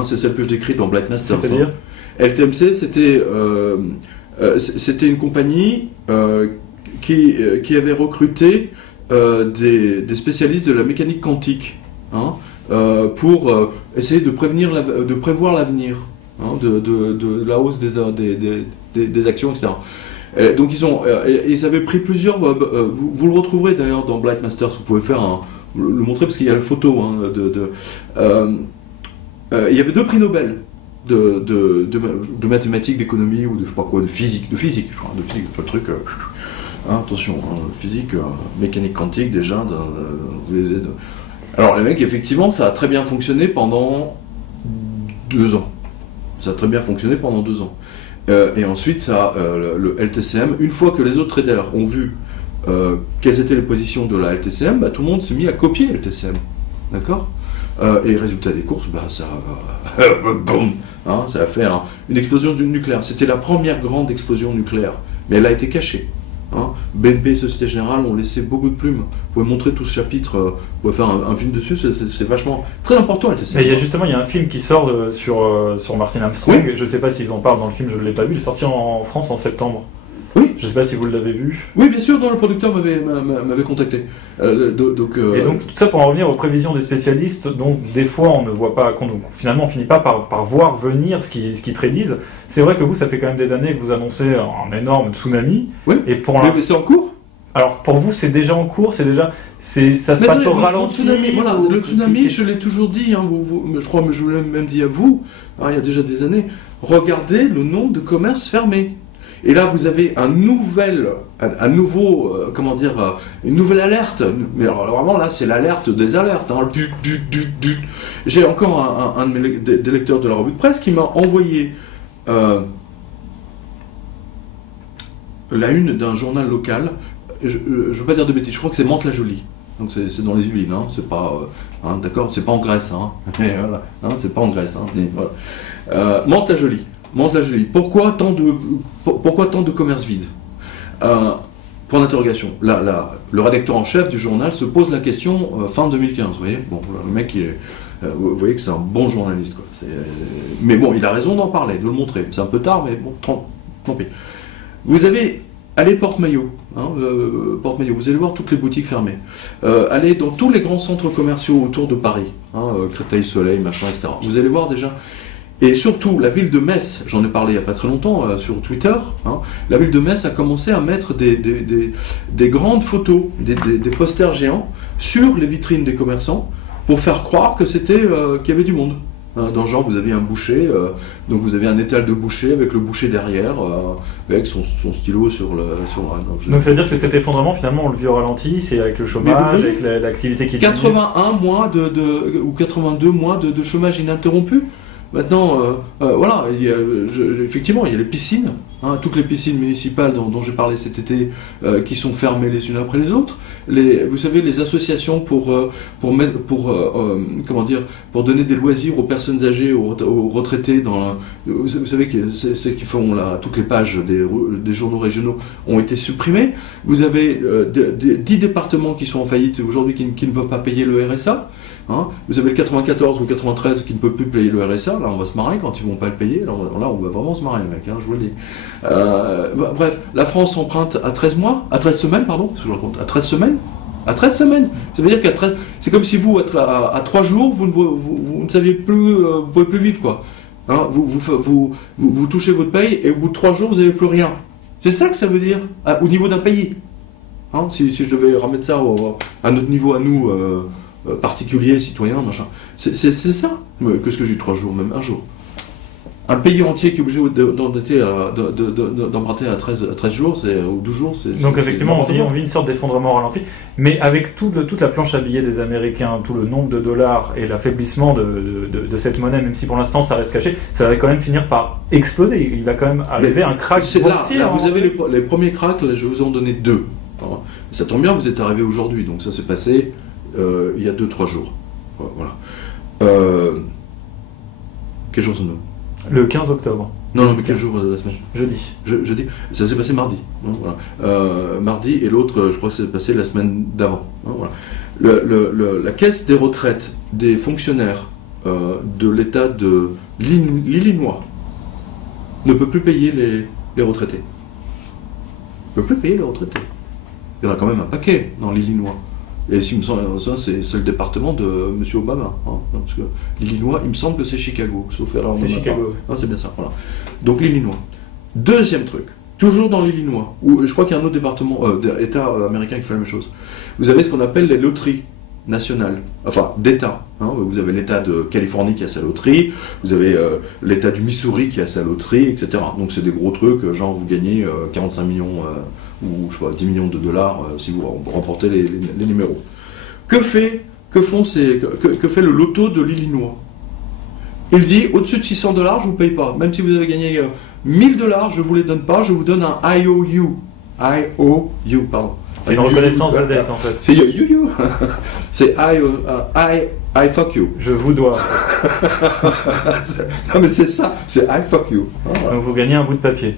C'est celle que je décris dans Black Masters. C'est-à-dire LTMC, c'était une compagnie qui avait recruté des spécialistes de la mécanique quantique, pour essayer de prévoir l'avenir, de la hausse des actions, etc. Donc ils avaient pris plusieurs. Vous le retrouverez d'ailleurs dans Black Masters. Vous pouvez le montrer parce qu'il y a la photo. Il y avait 2 prix Nobel de mathématiques, d'économie ou de je sais pas quoi, de physique, je crois, de physique, pas le truc. Attention, physique, mécanique quantique déjà. Alors les mecs, effectivement, ça a très bien fonctionné pendant 2 ans. Et ensuite, le LTCM, une fois que les autres traders ont vu quelles étaient les positions de la LTCM, tout le monde s'est mis à copier le LTCM. D'accord. Et résultat des courses, ça a fait une explosion du nucléaire. C'était la première grande explosion nucléaire, mais elle a été cachée. BNP et Société Générale ont laissé beaucoup de plumes. Vous pouvez montrer tout ce chapitre, vous pouvez faire un film dessus, c'est vachement très important. Il y a un film qui sort sur Martin Armstrong, oui. Je ne sais pas s'ils en parlent dans le film, je ne l'ai pas vu, il est sorti en France en septembre. Oui. Je ne sais pas si vous l'avez vu. Oui, bien sûr, le producteur m'avait contacté. Et donc tout ça pour en revenir aux prévisions des spécialistes, donc des fois on ne voit pas, donc finalement on finit pas par voir venir ce qu'ils prédisent. C'est vrai que vous, ça fait quand même des années que vous annoncez un énorme tsunami. Oui. Et mais c'est en cours. Alors pour vous, c'est déjà en cours, ça se passe au ralenti. Le tsunami, je l'ai toujours dit, je crois, mais je vous l'ai même dit à vous, il y a déjà des années. Regardez le nombre de commerces fermés. Et là, vous avez une nouvelle alerte. Mais alors, vraiment, là, c'est l'alerte des alertes. J'ai encore un des lecteurs de la revue de presse qui m'a envoyé la une d'un journal local. Je ne veux pas dire de bêtises, je crois que c'est Mantes-la-Jolie. Donc c'est dans les Yvelines, c'est pas... d'accord, c'est pas en Grèce, mais voilà, c'est pas en Grèce. Mantes-la-Jolie. Pourquoi tant de commerces vides? Point d'interrogation. Le rédacteur en chef du journal se pose la question fin 2015. Vous voyez, le mec, vous voyez que c'est un bon journaliste, quoi. Mais bon, il a raison d'en parler, de le montrer. C'est un peu tard, mais bon, tant pis. Vous avez allez Porte-Maillot, Porte-Maillot. Vous allez voir toutes les boutiques fermées. Allez dans tous les grands centres commerciaux autour de Paris, Créteil, Soleil, machin, etc. Vous allez voir déjà. Et surtout, la ville de Metz, j'en ai parlé il n'y a pas très longtemps sur Twitter, hein, la ville de Metz a commencé à mettre des grandes photos, des posters géants sur les vitrines des commerçants pour faire croire que c'était qu'il y avait du monde. Hein, dans le genre, vous avez un boucher, donc vous avez un étal de boucher avec le boucher derrière, avec son stylo sur le... Donc ça veut dire que cet effondrement, finalement, on le vit au ralenti, c'est avec le chômage, avec l'activité qui... 81 mois ou 82 mois de chômage ininterrompu. Maintenant, voilà, effectivement, il y a les piscines, hein, toutes les piscines municipales dont j'ai parlé cet été, qui sont fermées les unes après les autres. Vous savez, les associations pour donner des loisirs aux personnes âgées, aux retraités, vous savez que c'est qui font toutes les pages des journaux régionaux ont été supprimées. Vous avez 10 départements qui sont en faillite aujourd'hui, qui ne peuvent pas payer le RSA. Hein, vous avez le 94 ou 93 qui ne peut plus payer le RSA, là on va se marrer quand ils vont pas le payer, là on va vraiment se marrer mec, hein, je vous le dis. Bref, la France emprunte à 13 semaines, pardon, parce que je raconte, à 13 semaines. À 13 semaines, ça veut dire c'est comme si vous, à 3 jours, vous ne saviez plus, vous pouvez plus vivre quoi. Hein, vous touchez votre paye et au bout de 3 jours vous n'avez plus rien. C'est ça que ça veut dire, au niveau d'un pays. Hein, si je devais remettre ça à notre niveau, à nous, particuliers, citoyens, machin. C'est ça. Qu'est-ce que j'ai eu 3 jours, même 1 jour. Un pays entier qui est obligé d'emprunter à 13 jours, ou 12 jours, c'est... Donc effectivement, on vit une sorte d'effondrement au ralenti, mais avec toute la planche à billets des Américains, tout le nombre de dollars et l'affaiblissement de cette monnaie, même si pour l'instant ça reste caché, ça va quand même finir par exploser. Il va quand même arriver un crack boursier. Là, vous avez les premiers cracks, là, je vais vous en donner 2. Alors, ça tombe bien, vous êtes arrivé aujourd'hui, donc ça s'est passé il y a 2-3 jours. Voilà. Quel jour sommes-nous ? Le 15 octobre. Non, mais quel jour de la semaine ? Jeudi. Jeudi. Ça s'est passé mardi. Hein, voilà. Mardi, et l'autre, je crois que c'est passé la semaine d'avant. Hein, voilà. La caisse des retraites des fonctionnaires de l'État de l'Illinois ne peut plus payer les retraités. Ne peut plus payer les retraités. Il y en a quand même un paquet dans l'Illinois. Et si me semble, ça c'est le département de M. Obama. Hein, parce que l'Illinois, il me semble que c'est Chicago. Sauf erreur. C'est Chicago. Ah, c'est bien ça. Voilà. Donc l'Illinois. Deuxième truc, toujours dans l'Illinois, où je crois qu'il y a un autre département, État américain qui fait la même chose. Vous avez ce qu'on appelle les loteries nationales, enfin d'État. Hein, vous avez l'État de Californie qui a sa loterie, vous avez l'État du Missouri qui a sa loterie, etc. Donc c'est des gros trucs, genre vous gagnez 45 millions ou je sais pas, 10 millions de dollars si vous remportez les numéros. Que fait le loto de l'Illinois ? Il dit, au-dessus de 600 dollars, je ne vous paye pas. Même si vous avez gagné 1000 dollars, je ne vous les donne pas, je vous donne un IOU. IOU, pardon. C'est une reconnaissance de dette en fait. C'est you. C'est I fuck you. Je vous dois. Non mais c'est ça, c'est I fuck you. Donc vous gagnez un bout de papier.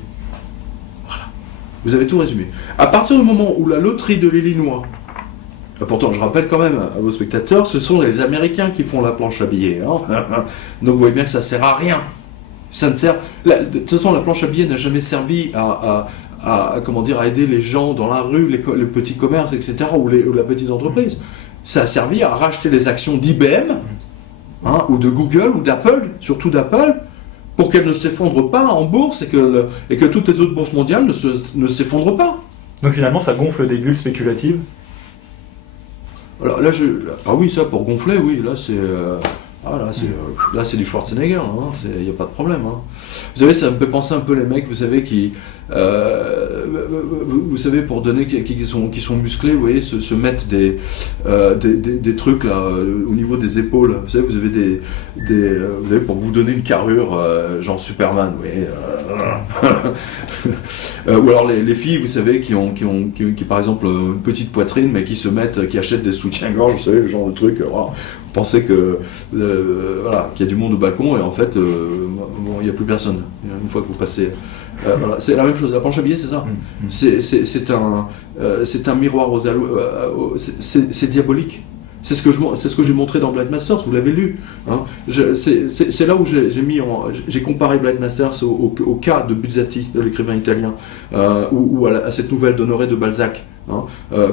Voilà. Vous avez tout résumé. À partir du moment où la loterie de l'Illinois, pourtant je rappelle quand même à vos spectateurs, ce sont les Américains qui font la planche à billets. Hein. Donc vous voyez bien que ça sert à rien. Ça ne sert. De toute façon, la planche à billets n'a jamais servi à aider les gens dans la rue, les petits commerces, etc., ou la petite entreprise. Ça a servi à racheter les actions d'IBM, hein, ou de Google, ou d'Apple, surtout d'Apple, pour qu'elles ne s'effondrent pas en bourse et que toutes les autres bourses mondiales ne s'effondrent pas. Donc finalement, ça gonfle des bulles spéculatives. Alors là, ah oui, ça, pour gonfler, oui, là, c'est... là, c'est du Schwarzenegger, il n'y a pas de problème. Hein. Vous savez, ça me fait penser un peu les mecs, vous savez, qui, vous savez, pour donner, qui sont musclés, vous voyez, se mettent des trucs là au niveau des épaules. Vous savez, vous avez pour vous donner une carrure, genre Superman, vous voyez. Ou alors les filles, vous savez, qui par exemple une petite poitrine, mais qui achètent des soutiens-gorge, vous savez, le genre de truc. Vous pensez que voilà, qu'il y a du monde au balcon et en fait, il n'y a plus personne. Une fois que vous passez, voilà, c'est la même chose. La planche à billets, c'est ça. C'est un miroir aux c'est diabolique. C'est ce que j'ai montré dans Blind Masters, vous l'avez lu. Hein. C'est là où j'ai comparé Blind Masters au cas de Buzzati, de l'écrivain italien, ou à cette nouvelle d'Honoré de Balzac. Hein.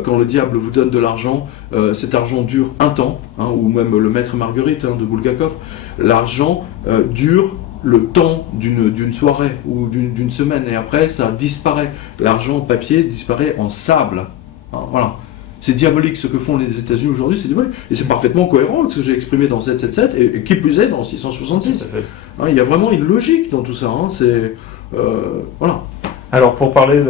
Quand le diable vous donne de l'argent, cet argent dure un temps, hein, ou même le maître Marguerite, hein, de Bulgakov, l'argent dure le temps d'une soirée ou d'une semaine, et après ça disparaît. L'argent papier disparaît en sable. Hein, voilà. C'est diabolique ce que font les États-Unis aujourd'hui, c'est diabolique. Et c'est parfaitement cohérent avec ce que j'ai exprimé dans 777 et qui plus est dans 666. Hein, il y a vraiment une logique dans tout ça. Hein, voilà. Alors pour parler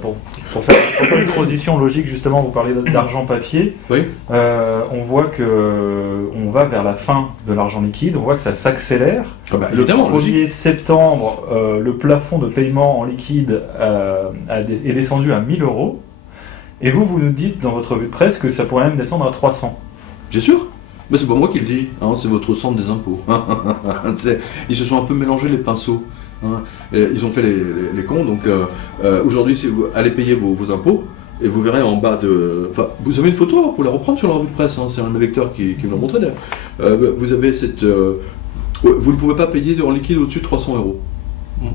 pour faire une transition logique, justement, vous parlez d'argent papier. Oui. On voit que on va vers la fin de l'argent liquide. On voit que ça s'accélère. Ah bah, évidemment, le 1er septembre, le plafond de paiement en liquide est descendu à 1 000 euros. Et vous nous dites dans votre revue de presse que ça pourrait même descendre à 300. Bien sûr. Mais c'est pas moi qui le dis, hein, c'est votre centre des impôts. Ils se sont un peu mélangés les pinceaux. Hein. Ils ont fait les cons, donc aujourd'hui, si vous allez payer vos impôts, et vous verrez en bas de... Enfin, vous avez une photo pour la reprendre sur la revue de presse, hein, c'est un lecteur qui me l'a montré d'ailleurs. Vous avez cette... vous ne pouvez pas payer en liquide au-dessus de 300 euros.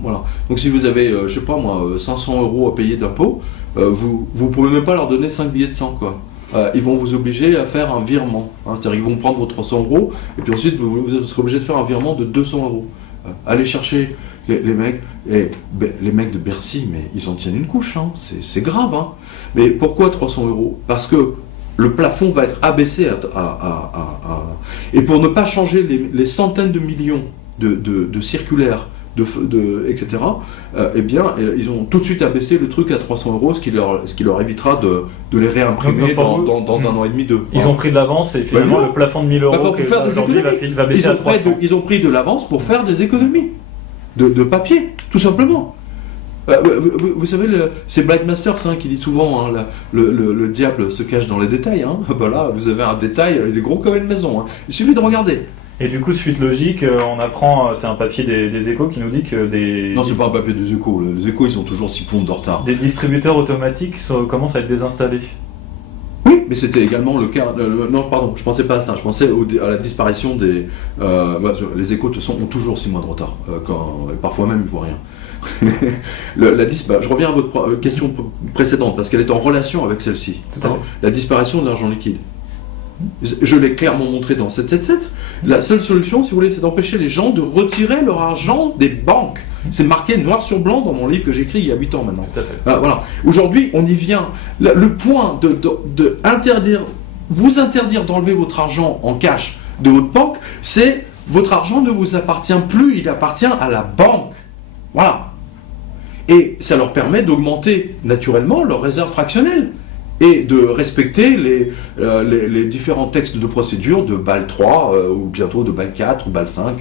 Voilà. Donc si vous avez, je sais pas moi, 500 euros à payer d'impôts, vous ne pouvez même pas leur donner 5 billets de 100, quoi. Ils vont vous obliger à faire un virement. Hein, c'est-à-dire qu'ils vont prendre vos 300 euros, et puis ensuite vous serez obligé de faire un virement de 200 euros. Allez chercher les mecs, les mecs de Bercy, mais ils en tiennent une couche, hein, c'est grave. Hein. Mais pourquoi 300 euros? Parce que le plafond va être abaissé et pour ne pas changer les centaines de millions de circulaires, etc., eh bien, ils ont tout de suite abaissé le truc à 300 euros, ce qui leur évitera de les réimprimer dans un an et demi, 2. Ils ont pris de l'avance et finalement le plafond de 1 000 euros va baisser à 300. Ils ont pris de l'avance pour faire des économies de papier, tout simplement. Vous savez, c'est Blind Masters qui dit souvent, hein, le diable se cache dans les détails. Hein. Ben là, vous avez un détail, il est gros comme une maison. Hein. Il suffit de regarder. Et du coup, suite logique, on apprend, c'est un papier des Échos qui nous dit que Non, c'est pas un papier des Échos. Les Échos, ils ont toujours 6 plombes de retard. Des distributeurs automatiques commencent à être désinstallés. Oui, mais c'était également le cas... non, pardon, je pensais pas à ça. Je pensais à la disparition des... les Échos, de toute façon, ont toujours 6 mois de retard. Parfois même, ils ne voient rien. Je reviens à votre question précédente, parce qu'elle est en relation avec celle-ci. La disparition de l'argent liquide. Je l'ai clairement montré dans 777. La seule solution, si vous voulez, c'est d'empêcher les gens de retirer leur argent des banques. C'est marqué noir sur blanc dans mon livre que j'ai écrit il y a 8 ans maintenant. Voilà. Aujourd'hui, on y vient. Le point de vous interdire d'enlever votre argent en cash de votre banque, c'est votre argent ne vous appartient plus, il appartient à la banque. Voilà. Et ça leur permet d'augmenter naturellement leurs réserves fractionnelles et de respecter les différents textes de procédure de BAL 3 ou bientôt de BAL 4 ou BAL 5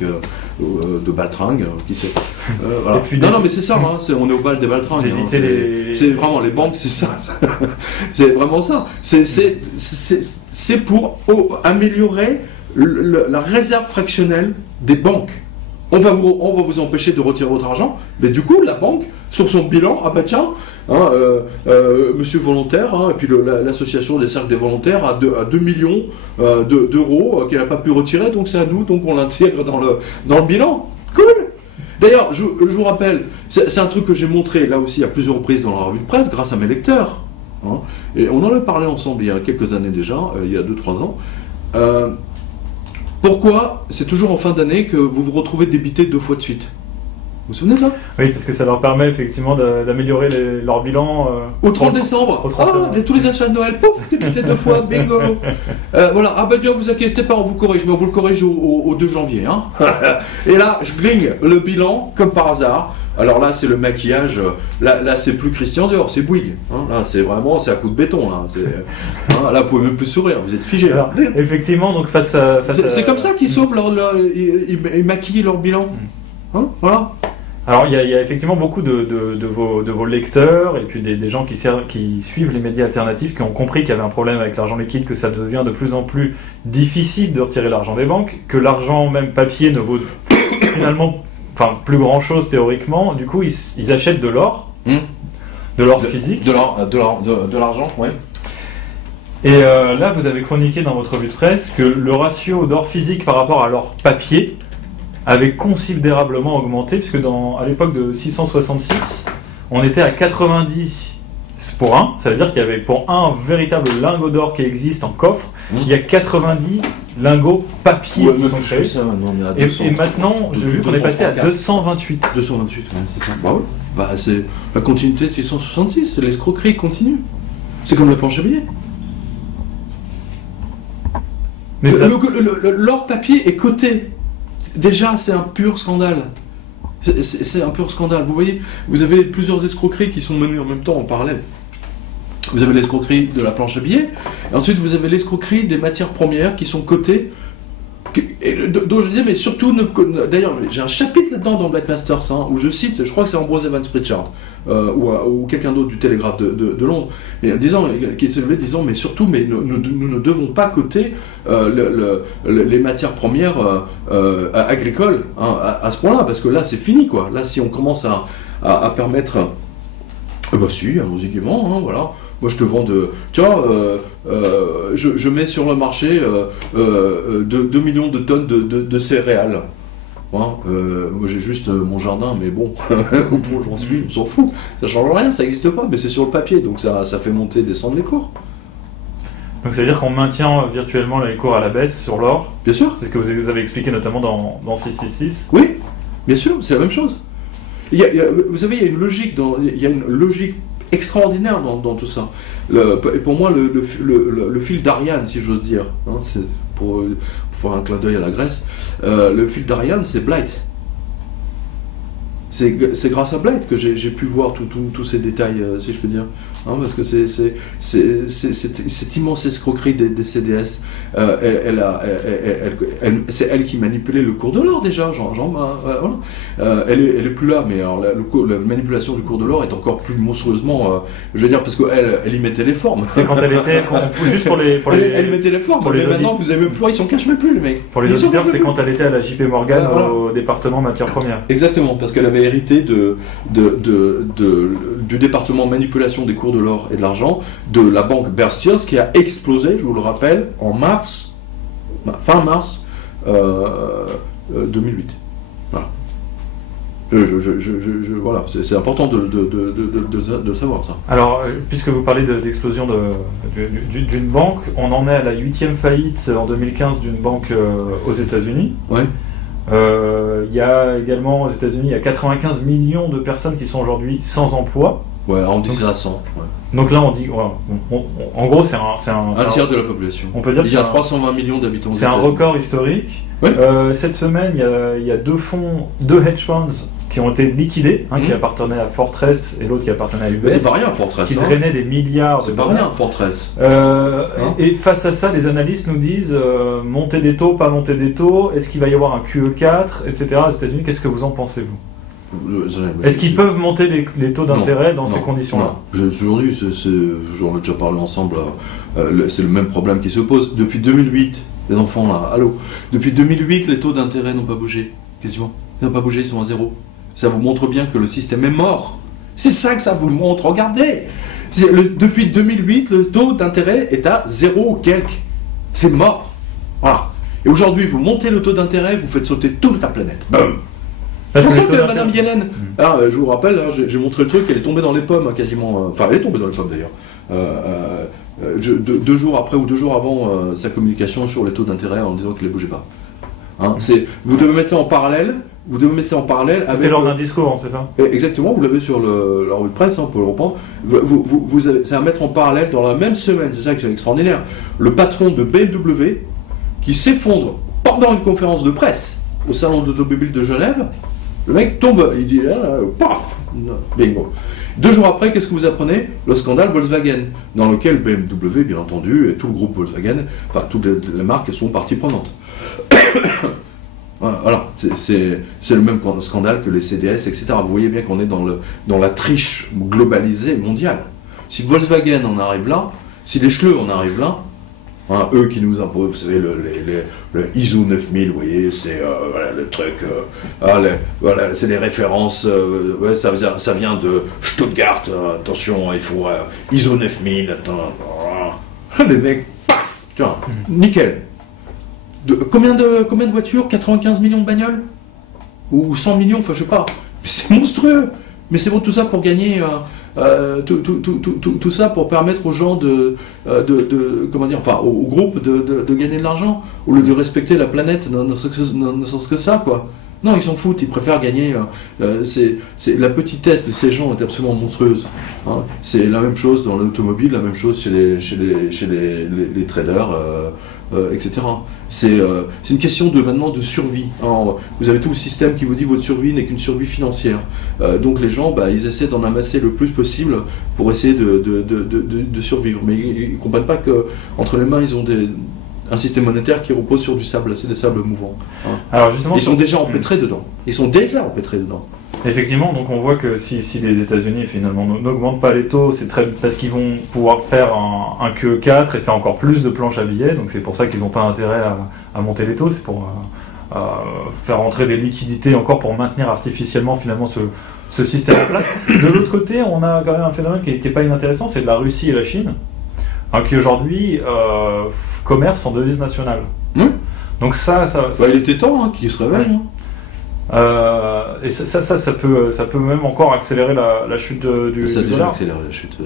de baltringue, qui sait. Voilà. Non, mais c'est ça, hein, on est au BAL des baltringues. Hein, c'est vraiment les banques, c'est ça. C'est vraiment ça. C'est pour améliorer la réserve fractionnelle des banques. On va vous empêcher de retirer votre argent, mais du coup, la banque, sur son bilan, ah bah tiens, hein, monsieur volontaire, hein, et puis l'association des cercles des volontaires a 2 millions d'euros qu'elle n'a pas pu retirer, donc c'est à nous, donc on l'intègre dans le bilan. Cool. D'ailleurs, je vous rappelle, c'est un truc que j'ai montré là aussi à plusieurs reprises dans la revue de presse, grâce à mes lecteurs. Hein, et on en a parlé ensemble il y a quelques années déjà, il y a 2-3 ans. Pourquoi c'est toujours en fin d'année que vous vous retrouvez débité 2 fois de suite? Vous vous souvenez de ça? Oui, parce que ça leur permet effectivement d'améliorer leur bilan. Au 30 décembre, tous les achats de Noël, pouf, débité 2 fois, bingo. Voilà, ah ben Dieu, vous inquiétez pas, on vous corrige, mais on vous le corrige au 2 janvier. Hein. Et là, je gligne le bilan, comme par hasard. Alors là, c'est le maquillage. Là c'est plus Christian Dior, c'est Bouygues. Hein. Là, c'est à coup de béton. Là, là vous pouvez même plus sourire, vous êtes figé. Alors, effectivement, donc face à c'est comme ça qu'ils sauvent ils maquillent leur bilan. Hein, voilà. Alors il y a effectivement beaucoup de vos lecteurs et puis des gens qui suivent les médias alternatifs qui ont compris qu'il y avait un problème avec l'argent liquide, que ça devient de plus en plus difficile de retirer l'argent des banques, que l'argent même papier ne vaut finalement plus grand chose théoriquement. Du coup ils achètent de l'or, de l'or physique, de l'argent, ouais. Et là vous avez chroniqué dans votre revue de presse que le ratio d'or physique par rapport à l'or papier avait considérablement augmenté, puisque à l'époque de 666, on était à 90 pour un, ça veut dire qu'il y avait pour un véritable lingot d'or qui existe en coffre, il y a 90 lingots papier qui sont créés. Ça, maintenant, on est à Et 200. maintenant, j'ai vu qu'on est passé à 228. 228, ouais, c'est ça. Bah oui. Bah, c'est la continuité de 666, l'escroquerie continue. C'est comme la planche à billets. Mais L'or papier est coté. Déjà, c'est un pur scandale. C'est un pur scandale. Vous voyez, vous avez plusieurs escroqueries qui sont menées en même temps, en parallèle. Vous avez l'escroquerie de la planche à billets, et ensuite vous avez l'escroquerie des matières premières qui sont cotées. Dont je dis, mais surtout, d'ailleurs, j'ai un chapitre là-dedans dans Black Masters, où je cite, je crois que c'est Ambrose Evans Pritchard, ou quelqu'un d'autre du Télégraphe de Londres, qui s'est levé disant, mais surtout, nous ne devons pas coter les matières premières agricoles à ce point-là, parce que là, c'est fini, quoi. Là, si on commence à permettre... bah si, allons-y gaiement, voilà. Moi, je te vends je mets sur le marché 2 millions de tonnes de céréales. Moi, j'ai juste mon jardin, mais bon, au point où j'en suis, on s'en fout. Ça change rien, ça n'existe pas, mais c'est sur le papier, donc ça fait monter et descendre les cours. Donc, ça veut dire qu'on maintient virtuellement les cours à la baisse sur l'or. Bien sûr. C'est ce que vous avez expliqué notamment dans 666. Oui, bien sûr, c'est la même chose. Vous savez, il y a une logique extraordinaire dans tout ça. Et pour moi, le fil d'Ariane, si j'ose dire, c'est pour faire un clin d'œil à la Grèce, le fil d'Ariane, c'est Blight. C'est grâce à Blight que j'ai pu voir tous ces détails, si je peux dire. Parce que c'est cette immense escroquerie des CDS. C'est elle qui manipulait le cours de l'or déjà. Voilà. Elle est plus là, mais alors, la manipulation du cours de l'or est encore plus monstrueusement. Je veux dire, parce qu'elle y mettait les formes. C'est quand elle était. Juste pour les elle y mettait les formes. Mais maintenant, vous avez même plus. Ils s'en cachent même plus, les mecs. Pour les auditeurs, c'est quand elle était à la JP Morgan au département matières premières. Exactement, parce qu'elle avait hérité du département manipulation des cours de l'or et de l'argent de la banque Bear Stearns qui a explosé, je vous le rappelle, en fin mars 2008. Voilà. Voilà, c'est important de le savoir, ça. Alors, puisque vous parlez d'explosion d'une banque, on en est à la 8e faillite en 2015 d'une banque aux États-Unis. Ouais. Il y a également aux États-Unis, il y a 95 millions de personnes qui sont aujourd'hui sans emploi. Ouais, on dit ça à 100. Ouais. Donc là, on dit, en gros, c'est un tiers de la population. On peut dire il y a 320 millions d'habitants. C'est un record historique. Ouais. Cette semaine, il y a deux hedge funds qui ont été liquidés, qui appartenaient à Fortress et l'autre qui appartenait à UBS. C'est pas rien, Fortress. Qui drainaient des milliards. C'est pas rien, Fortress. Et face à ça, les analystes nous disent monter des taux, pas monter des taux. Est-ce qu'il va y avoir un QE4, etc. aux États-Unis? Qu'est-ce que vous en pensez, vous? Est-ce qu'ils peuvent monter les taux d'intérêt dans ces conditions-là? J'ai toujours dit, j'en ai déjà parlé ensemble, c'est le même problème qui se pose. Depuis 2008, les enfants là, allô, depuis 2008, les taux d'intérêt n'ont pas bougé, quasiment. Ils n'ont pas bougé, ils sont à zéro. Ça vous montre bien que le système est mort. C'est ça que ça vous montre, regardez. Depuis 2008, le taux d'intérêt est à zéro ou quelques. C'est mort. Voilà. Et aujourd'hui, vous montez le taux d'intérêt, vous faites sauter toute la planète. Boum. C'est pour ça que Madame Yellen, je vous rappelle, j'ai montré le truc, elle est tombée dans les pommes quasiment. Enfin, elle est tombée dans les pommes d'ailleurs. 2 jours après ou 2 jours avant sa communication sur les taux d'intérêt en disant qu'il ne les bougeait pas. Vous devez mettre ça en parallèle. C'était lors d'un discours, c'est ça? Exactement, vous l'avez sur la revue de presse, pour le reprendre. C'est à mettre en parallèle dans la même semaine, c'est ça qui est extraordinaire. Le patron de BMW qui s'effondre pendant une conférence de presse au salon d'automobile de Genève. Le mec tombe, il dit paf, bingo. 2 jours après, qu'est-ce que vous apprenez? Le scandale Volkswagen, dans lequel BMW, bien entendu, et tout le groupe Volkswagen, enfin toutes les marques sont parties prenantes. Voilà, c'est le même scandale que les CDS, etc. Vous voyez bien qu'on est dans la triche globalisée mondiale. Si Volkswagen en arrive là, si les Schleux en arrivent là, eux qui nous imposent, vous savez, le ISO 9000, vous voyez, c'est le truc, c'est des références, ça vient de Stuttgart, attention, il faut ISO 9000, les mecs, paf, tiens, nickel. Combien de voitures? 95 millions de bagnoles? Ou 100 millions, enfin je sais pas. C'est monstrueux. Mais c'est bon, tout ça pour gagner, tout ça pour permettre aux gens comment dire, enfin, au groupe de gagner de l'argent, au lieu de respecter la planète, ne serait-ce que ça, quoi. Non, ils s'en foutent, ils préfèrent gagner. La petitesse de ces gens est absolument monstrueuse. Hein. C'est la même chose dans l'automobile, la même chose chez les traders, etc. C'est une question maintenant de survie. Alors, vous avez tout le système qui vous dit que votre survie n'est qu'une survie financière. Donc les gens, ils essaient d'en amasser le plus possible pour essayer de survivre. Mais ils ne comprennent pas qu'entre les mains, ils ont un système monétaire qui repose sur du sable, c'est des sables mouvants. Hein. Alors justement, ils sont déjà empêtrés dedans. Ils sont déjà empêtrés dedans. Effectivement, donc on voit que si les États-Unis finalement n'augmentent pas les taux, c'est parce qu'ils vont pouvoir faire un QE4 et faire encore plus de planches à billets. Donc c'est pour ça qu'ils n'ont pas intérêt à monter les taux, c'est pour faire entrer des liquidités encore pour maintenir artificiellement finalement ce système en place. De l'autre côté, on a quand même un phénomène qui n'est pas inintéressant, c'est de la Russie et la Chine, hein, qui aujourd'hui commercent en devise nationale. Donc ça il était temps qu'ils se réveillent. Et ça peut même encore accélérer la chute du dollar. Ça a déjà accéléré la chute.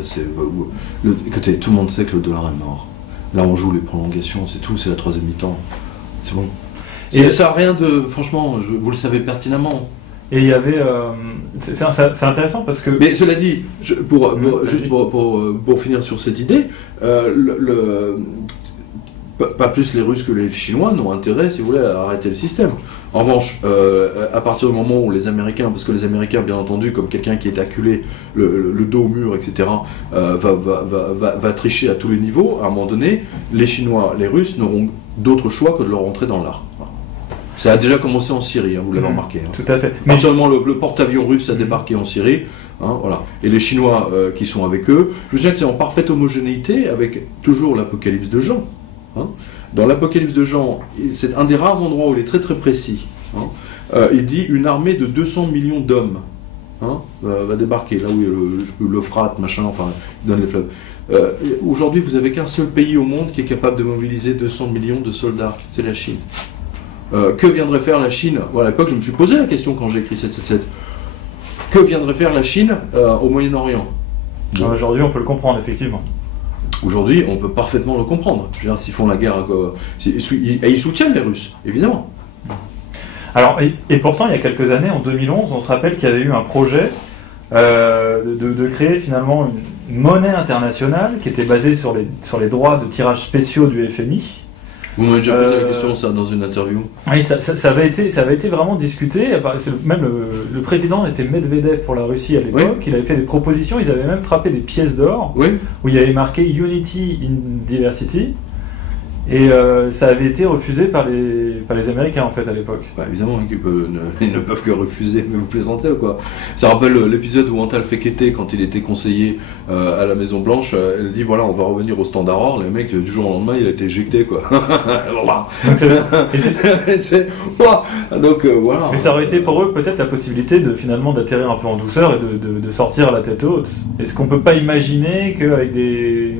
Écoutez, tout le monde sait que le dollar est mort. Là, on joue les prolongations, c'est tout, c'est la troisième mi-temps. C'est bon. Et ça n'a rien de... Franchement, vous le savez pertinemment. Et il y avait... c'est intéressant parce que... Mais cela dit, juste pour finir sur cette idée, pas plus les Russes que les Chinois n'ont intérêt, si vous voulez, à arrêter le système. En revanche, à partir du moment où les Américains, parce que les Américains, bien entendu, comme quelqu'un qui est acculé, le dos au mur, etc., va tricher à tous les niveaux, à un moment donné, les Chinois, les Russes n'auront d'autre choix que de leur rentrer dans l'art. Ça a déjà commencé en Syrie, hein, vous l'avez remarqué. Hein. Tout à fait. À partir du moment où le porte-avions russe a débarqué en Syrie, hein, voilà. Et les Chinois qui sont avec eux, je veux dire que c'est en parfaite homogénéité avec toujours l'Apocalypse de Jean. Hein. Dans l'Apocalypse de Jean, c'est un des rares endroits où il est très très précis. Hein. Il dit une armée de 200 millions d'hommes va débarquer, là où il y a l'Euphrate, machin, enfin, il donne les fleuves. Aujourd'hui, vous n'avez qu'un seul pays au monde qui est capable de mobiliser 200 millions de soldats, c'est la Chine. Que viendrait faire la Chine? À l'époque, je me suis posé la question quand j'ai écrit 777. Que viendrait faire la Chine au Moyen-Orient? Aujourd'hui, on peut le comprendre, effectivement. Aujourd'hui, on peut parfaitement le comprendre. Je veux dire, s'ils font la guerre, ils soutiennent les Russes, évidemment. Alors, et pourtant, il y a quelques années, en 2011, on se rappelle qu'il y avait eu un projet de créer finalement une monnaie internationale qui était basée sur les droits de tirage spéciaux du FMI. Vous m'avez déjà posé la question, ça, dans une interview. Oui, ça avait été vraiment discuté. Même le président était Medvedev pour la Russie à l'époque. Oui. Il avait fait des propositions. Ils avaient même frappé des pièces d'or où il y avait marqué Unity in Diversity. Et ça avait été refusé par les Américains, en fait, à l'époque. Évidemment, ils ne peuvent que refuser, mais vous plaisantez ou quoi? Ça rappelle l'épisode où Antal Fekete, quand il était conseiller à la Maison Blanche, elle dit voilà, on va revenir au Standard Or. Les mecs, du jour au lendemain, il a été éjecté, quoi. Donc voilà. Mais ça aurait été pour eux peut-être la possibilité finalement d'atterrir un peu en douceur et de sortir la tête haute. Est-ce qu'on peut pas imaginer qu'avec des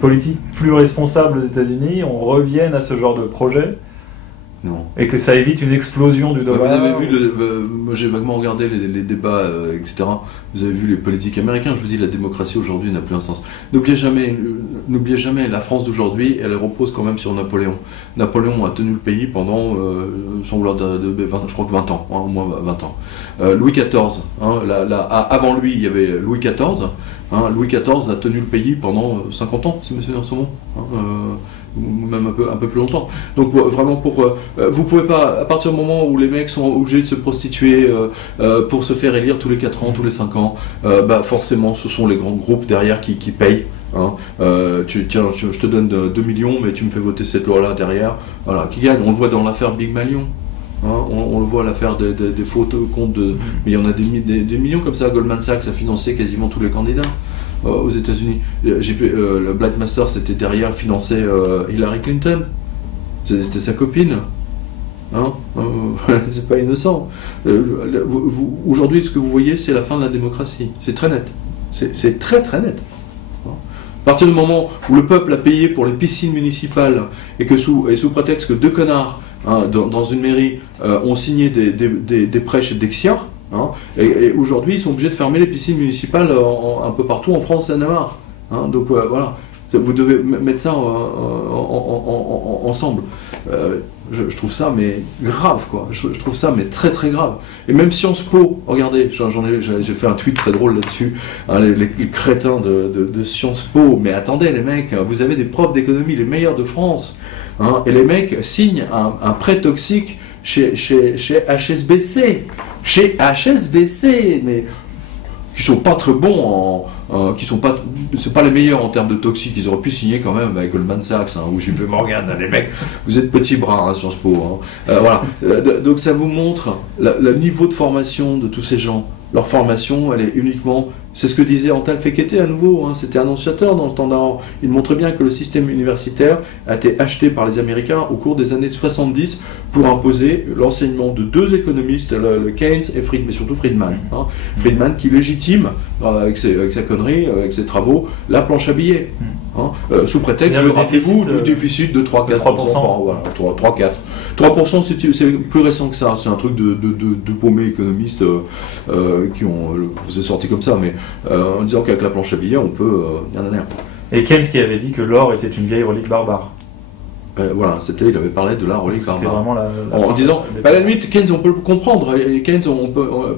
politiques plus responsables aux États-Unis, on revienne à ce genre de projet? Non. Et que ça évite une explosion du dollar. Vous avez vu, moi j'ai vaguement regardé les débats, etc. Vous avez vu les politiques américains. Je vous dis, la démocratie aujourd'hui n'a plus un sens. N'oubliez jamais, la France d'aujourd'hui, elle repose quand même sur Napoléon. Napoléon a tenu le pays pendant, sans vouloir je crois que 20 ans, au moins 20 ans. Louis XIV, avant lui, il y avait Louis XIV. Louis XIV a tenu le pays pendant 50 ans, si mes souvenirs sont bons. Même un peu plus longtemps. Donc vraiment vous pouvez pas, à partir du moment où les mecs sont obligés de se prostituer pour se faire élire tous les 4 ans, tous les 5 ans, forcément ce sont les grands groupes derrière qui payent. Je te donne 2 millions mais tu me fais voter cette loi-là derrière. Voilà, qui gagne. On le voit dans l'affaire Big Malion. On le voit à l'affaire des faux comptes mais il y en a des millions comme ça. Goldman Sachs a financé quasiment tous les candidats aux États-Unis. Le Black Master, c'était derrière financer Hillary Clinton. C'était sa copine. C'est pas innocent. Aujourd'hui, ce que vous voyez, c'est la fin de la démocratie. C'est très net. C'est très très net. À partir du moment où le peuple a payé pour les piscines municipales et sous prétexte que 2 connards dans une mairie ont signé des prêts chez Dexia, Hein. Et aujourd'hui, ils sont obligés de fermer les piscines municipales un peu partout en France et en Navarre. Hein. Donc voilà, vous devez mettre ça ensemble. Je trouve ça mais grave, quoi. Je trouve ça mais très très grave. Et même Sciences Po, regardez, j'ai fait un tweet très drôle là-dessus, hein, les crétins de Sciences Po. Mais attendez les mecs, vous avez des profs d'économie les meilleurs de France, hein, et les mecs signent un prêt toxique chez HSBC, mais qui sont pas très bons c'est pas les meilleurs en termes de toxiques. Ils auraient pu signer quand même avec Goldman Sachs, hein, ou JP Morgan. Les mecs, vous êtes petits bras, hein, Sciences Po. Hein. Voilà. Donc ça vous montre le niveau de formation de tous ces gens. Leur formation, elle est uniquement... C'est ce que disait Antal Fekete à nouveau, hein, c'était annonciateur dans le Standard. Il montre bien que le système universitaire a été acheté par les Américains au cours des années 70 pour imposer l'enseignement de deux économistes, le Keynes et Friedman, mais surtout Friedman. Hein. Friedman qui légitime, avec sa connerie, avec ses travaux, la planche à billets. Hein, sous prétexte, rappelez-vous, du déficit de 3-4%. Voilà, 3%, c'est plus récent que ça. C'est un truc de paumés économistes qui ont c'est sorti comme ça, mais en disant qu'avec la planche à billets, on peut... Et Keynes qui avait dit que l'or était une vieille relique barbare. Voilà, il avait parlé de la relique barbare. Vraiment en disant, à la limite, Keynes, on peut le comprendre. Keynes,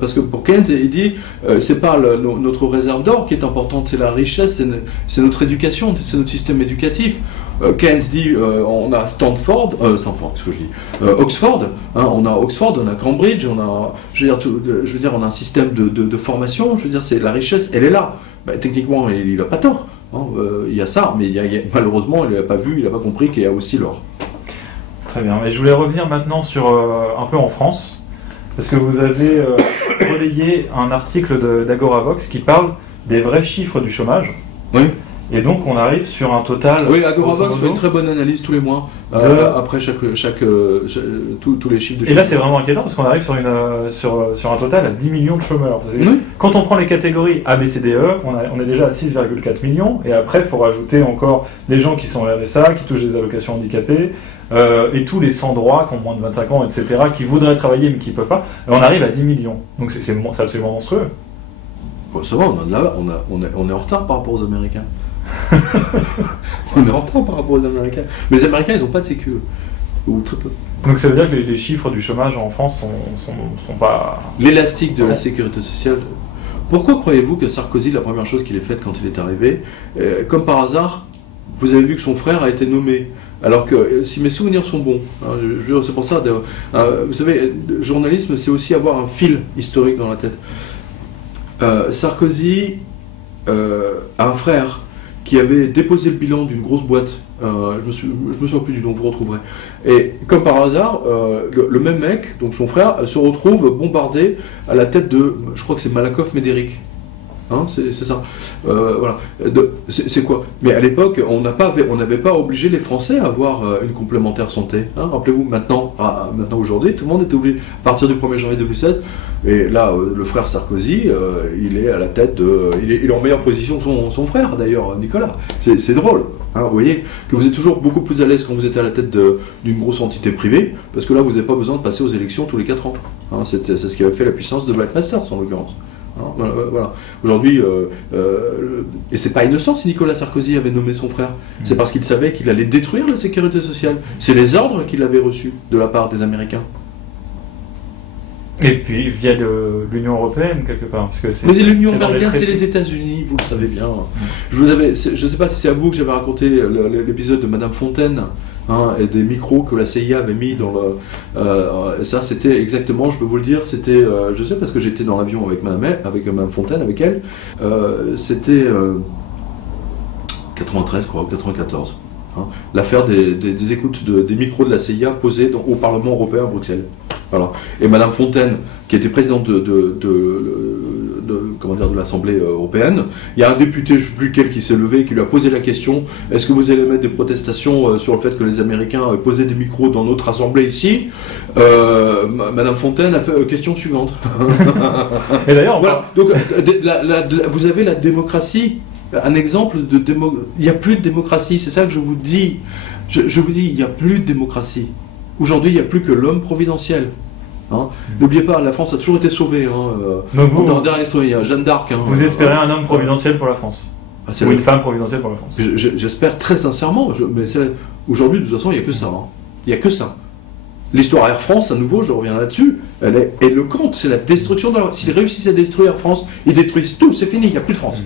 parce que pour Keynes, il dit, c'est pas notre réserve d'or qui est importante, c'est la richesse, c'est notre éducation, c'est notre système éducatif. Keynes dit, on a Stanford, qu'est-ce que je dis, Oxford, hein, on a Oxford, on a Cambridge, on a, on a un système de formation. Je veux dire, c'est la richesse, elle est là. Bah, techniquement, il n'a pas tort. Il y a ça, mais malheureusement, il n'a pas vu, il n'a pas compris qu'il y a aussi l'or. Très bien, mais je voulais revenir maintenant sur un peu en France, parce que vous avez relayé un article d'Agoravox qui parle des vrais chiffres du chômage. Oui. Et donc on arrive sur un total... Oui, Agoravox fait une très bonne analyse tous les mois, après tous les chiffres de chômage. Et là c'est vraiment inquiétant parce qu'on arrive sur un total à 10 millions de chômeurs. Oui. Quand on prend les catégories A, B, C, D, E, on est déjà à 6,4 millions, et après il faut rajouter encore les gens qui sont RSA, qui touchent des allocations handicapées, et tous les sans droits qui ont moins de 25 ans, etc., qui voudraient travailler mais qui ne peuvent pas, et on arrive à 10 millions. Donc c'est absolument monstrueux. Bon, ça va, on est en retard par rapport aux Américains. On est en retard par rapport aux Américains. Mais les Américains, ils n'ont pas de sécu, ou très peu. Donc ça veut dire que les chiffres du chômage en France sont pas... L'élastique de la sécurité sociale. Pourquoi croyez-vous que Sarkozy, la première chose qu'il ait faite quand il est arrivé, comme par hasard, vous avez vu que son frère a été nommé, alors que si mes souvenirs sont bons, hein, c'est pour ça, vous savez, le journalisme, c'est aussi avoir un fil historique dans la tête. Sarkozy a un frère qui avait déposé le bilan d'une grosse boîte, je me souviens plus du nom, vous retrouverez. Et comme par hasard, le même mec, donc son frère, se retrouve bombardé à la tête de, je crois que c'est Malakoff Médéric. Hein, c'est ça. Voilà. C'est quoi? Mais à l'époque, on n'avait pas obligé les Français à avoir une complémentaire santé. Hein, rappelez-vous, maintenant aujourd'hui, tout le monde est obligé, à partir du 1er janvier 2016. Et là, le frère Sarkozy, il est à la tête il est en meilleure position que son frère, d'ailleurs, Nicolas. C'est drôle. Hein, vous voyez que vous êtes toujours beaucoup plus à l'aise quand vous êtes à la tête d'une grosse entité privée, parce que là, vous n'avez pas besoin de passer aux élections tous les 4 ans. Hein, c'est ce qui avait fait la puissance de Black Masters, en l'occurrence. Voilà. Aujourd'hui, et c'est pas innocent si Nicolas Sarkozy avait nommé son frère, c'est parce qu'il savait qu'il allait détruire la sécurité sociale. C'est les ordres qu'il avait reçus de la part des Américains. Et puis via l'Union Européenne quelque part. Mais l'Union américaine, c'est les États-Unis, vous le savez bien. Je ne sais pas si c'est à vous que j'avais raconté l'épisode de Madame Fontaine. Hein, et des micros que la CIA avait mis dans ça c'était exactement, je peux vous le dire, c'était, je sais parce que j'étais dans l'avion avec Madame Fontaine, avec elle, c'était 93 quoi, ou 94, hein, l'affaire des écoutes des micros de la CIA posés au Parlement européen à Bruxelles. Voilà. Et Madame Fontaine, qui était présidente de l'Assemblée européenne, il y a un député, je ne sais plus lequel, qui s'est levé et qui lui a posé la question: est-ce que vous allez mettre des protestations sur le fait que les Américains posaient des micros dans notre Assemblée ici? Madame Fontaine a fait question suivante. Et d'ailleurs, voilà. Donc, vous avez la démocratie, un exemple de il n'y a plus de démocratie, c'est ça que je vous dis. Je vous dis, il n'y a plus de démocratie. Aujourd'hui, il n'y a plus que l'homme providentiel. Hein. N'oubliez pas, la France a toujours été sauvée. Hein. Donc vous, dans la dernière histoire, il y a Jeanne d'Arc. Hein, vous espérez un homme providentiel pour la France, ou une femme providentielle pour la France? J'espère très sincèrement, mais aujourd'hui, de toute façon, il n'y a que ça. Hein. Il n'y a que ça. L'histoire Air France, à nouveau, je reviens là-dessus, elle est éloquente. C'est la destruction de la... S'ils réussissent à détruire Air France, ils détruisent tout, c'est fini, il n'y a plus de France.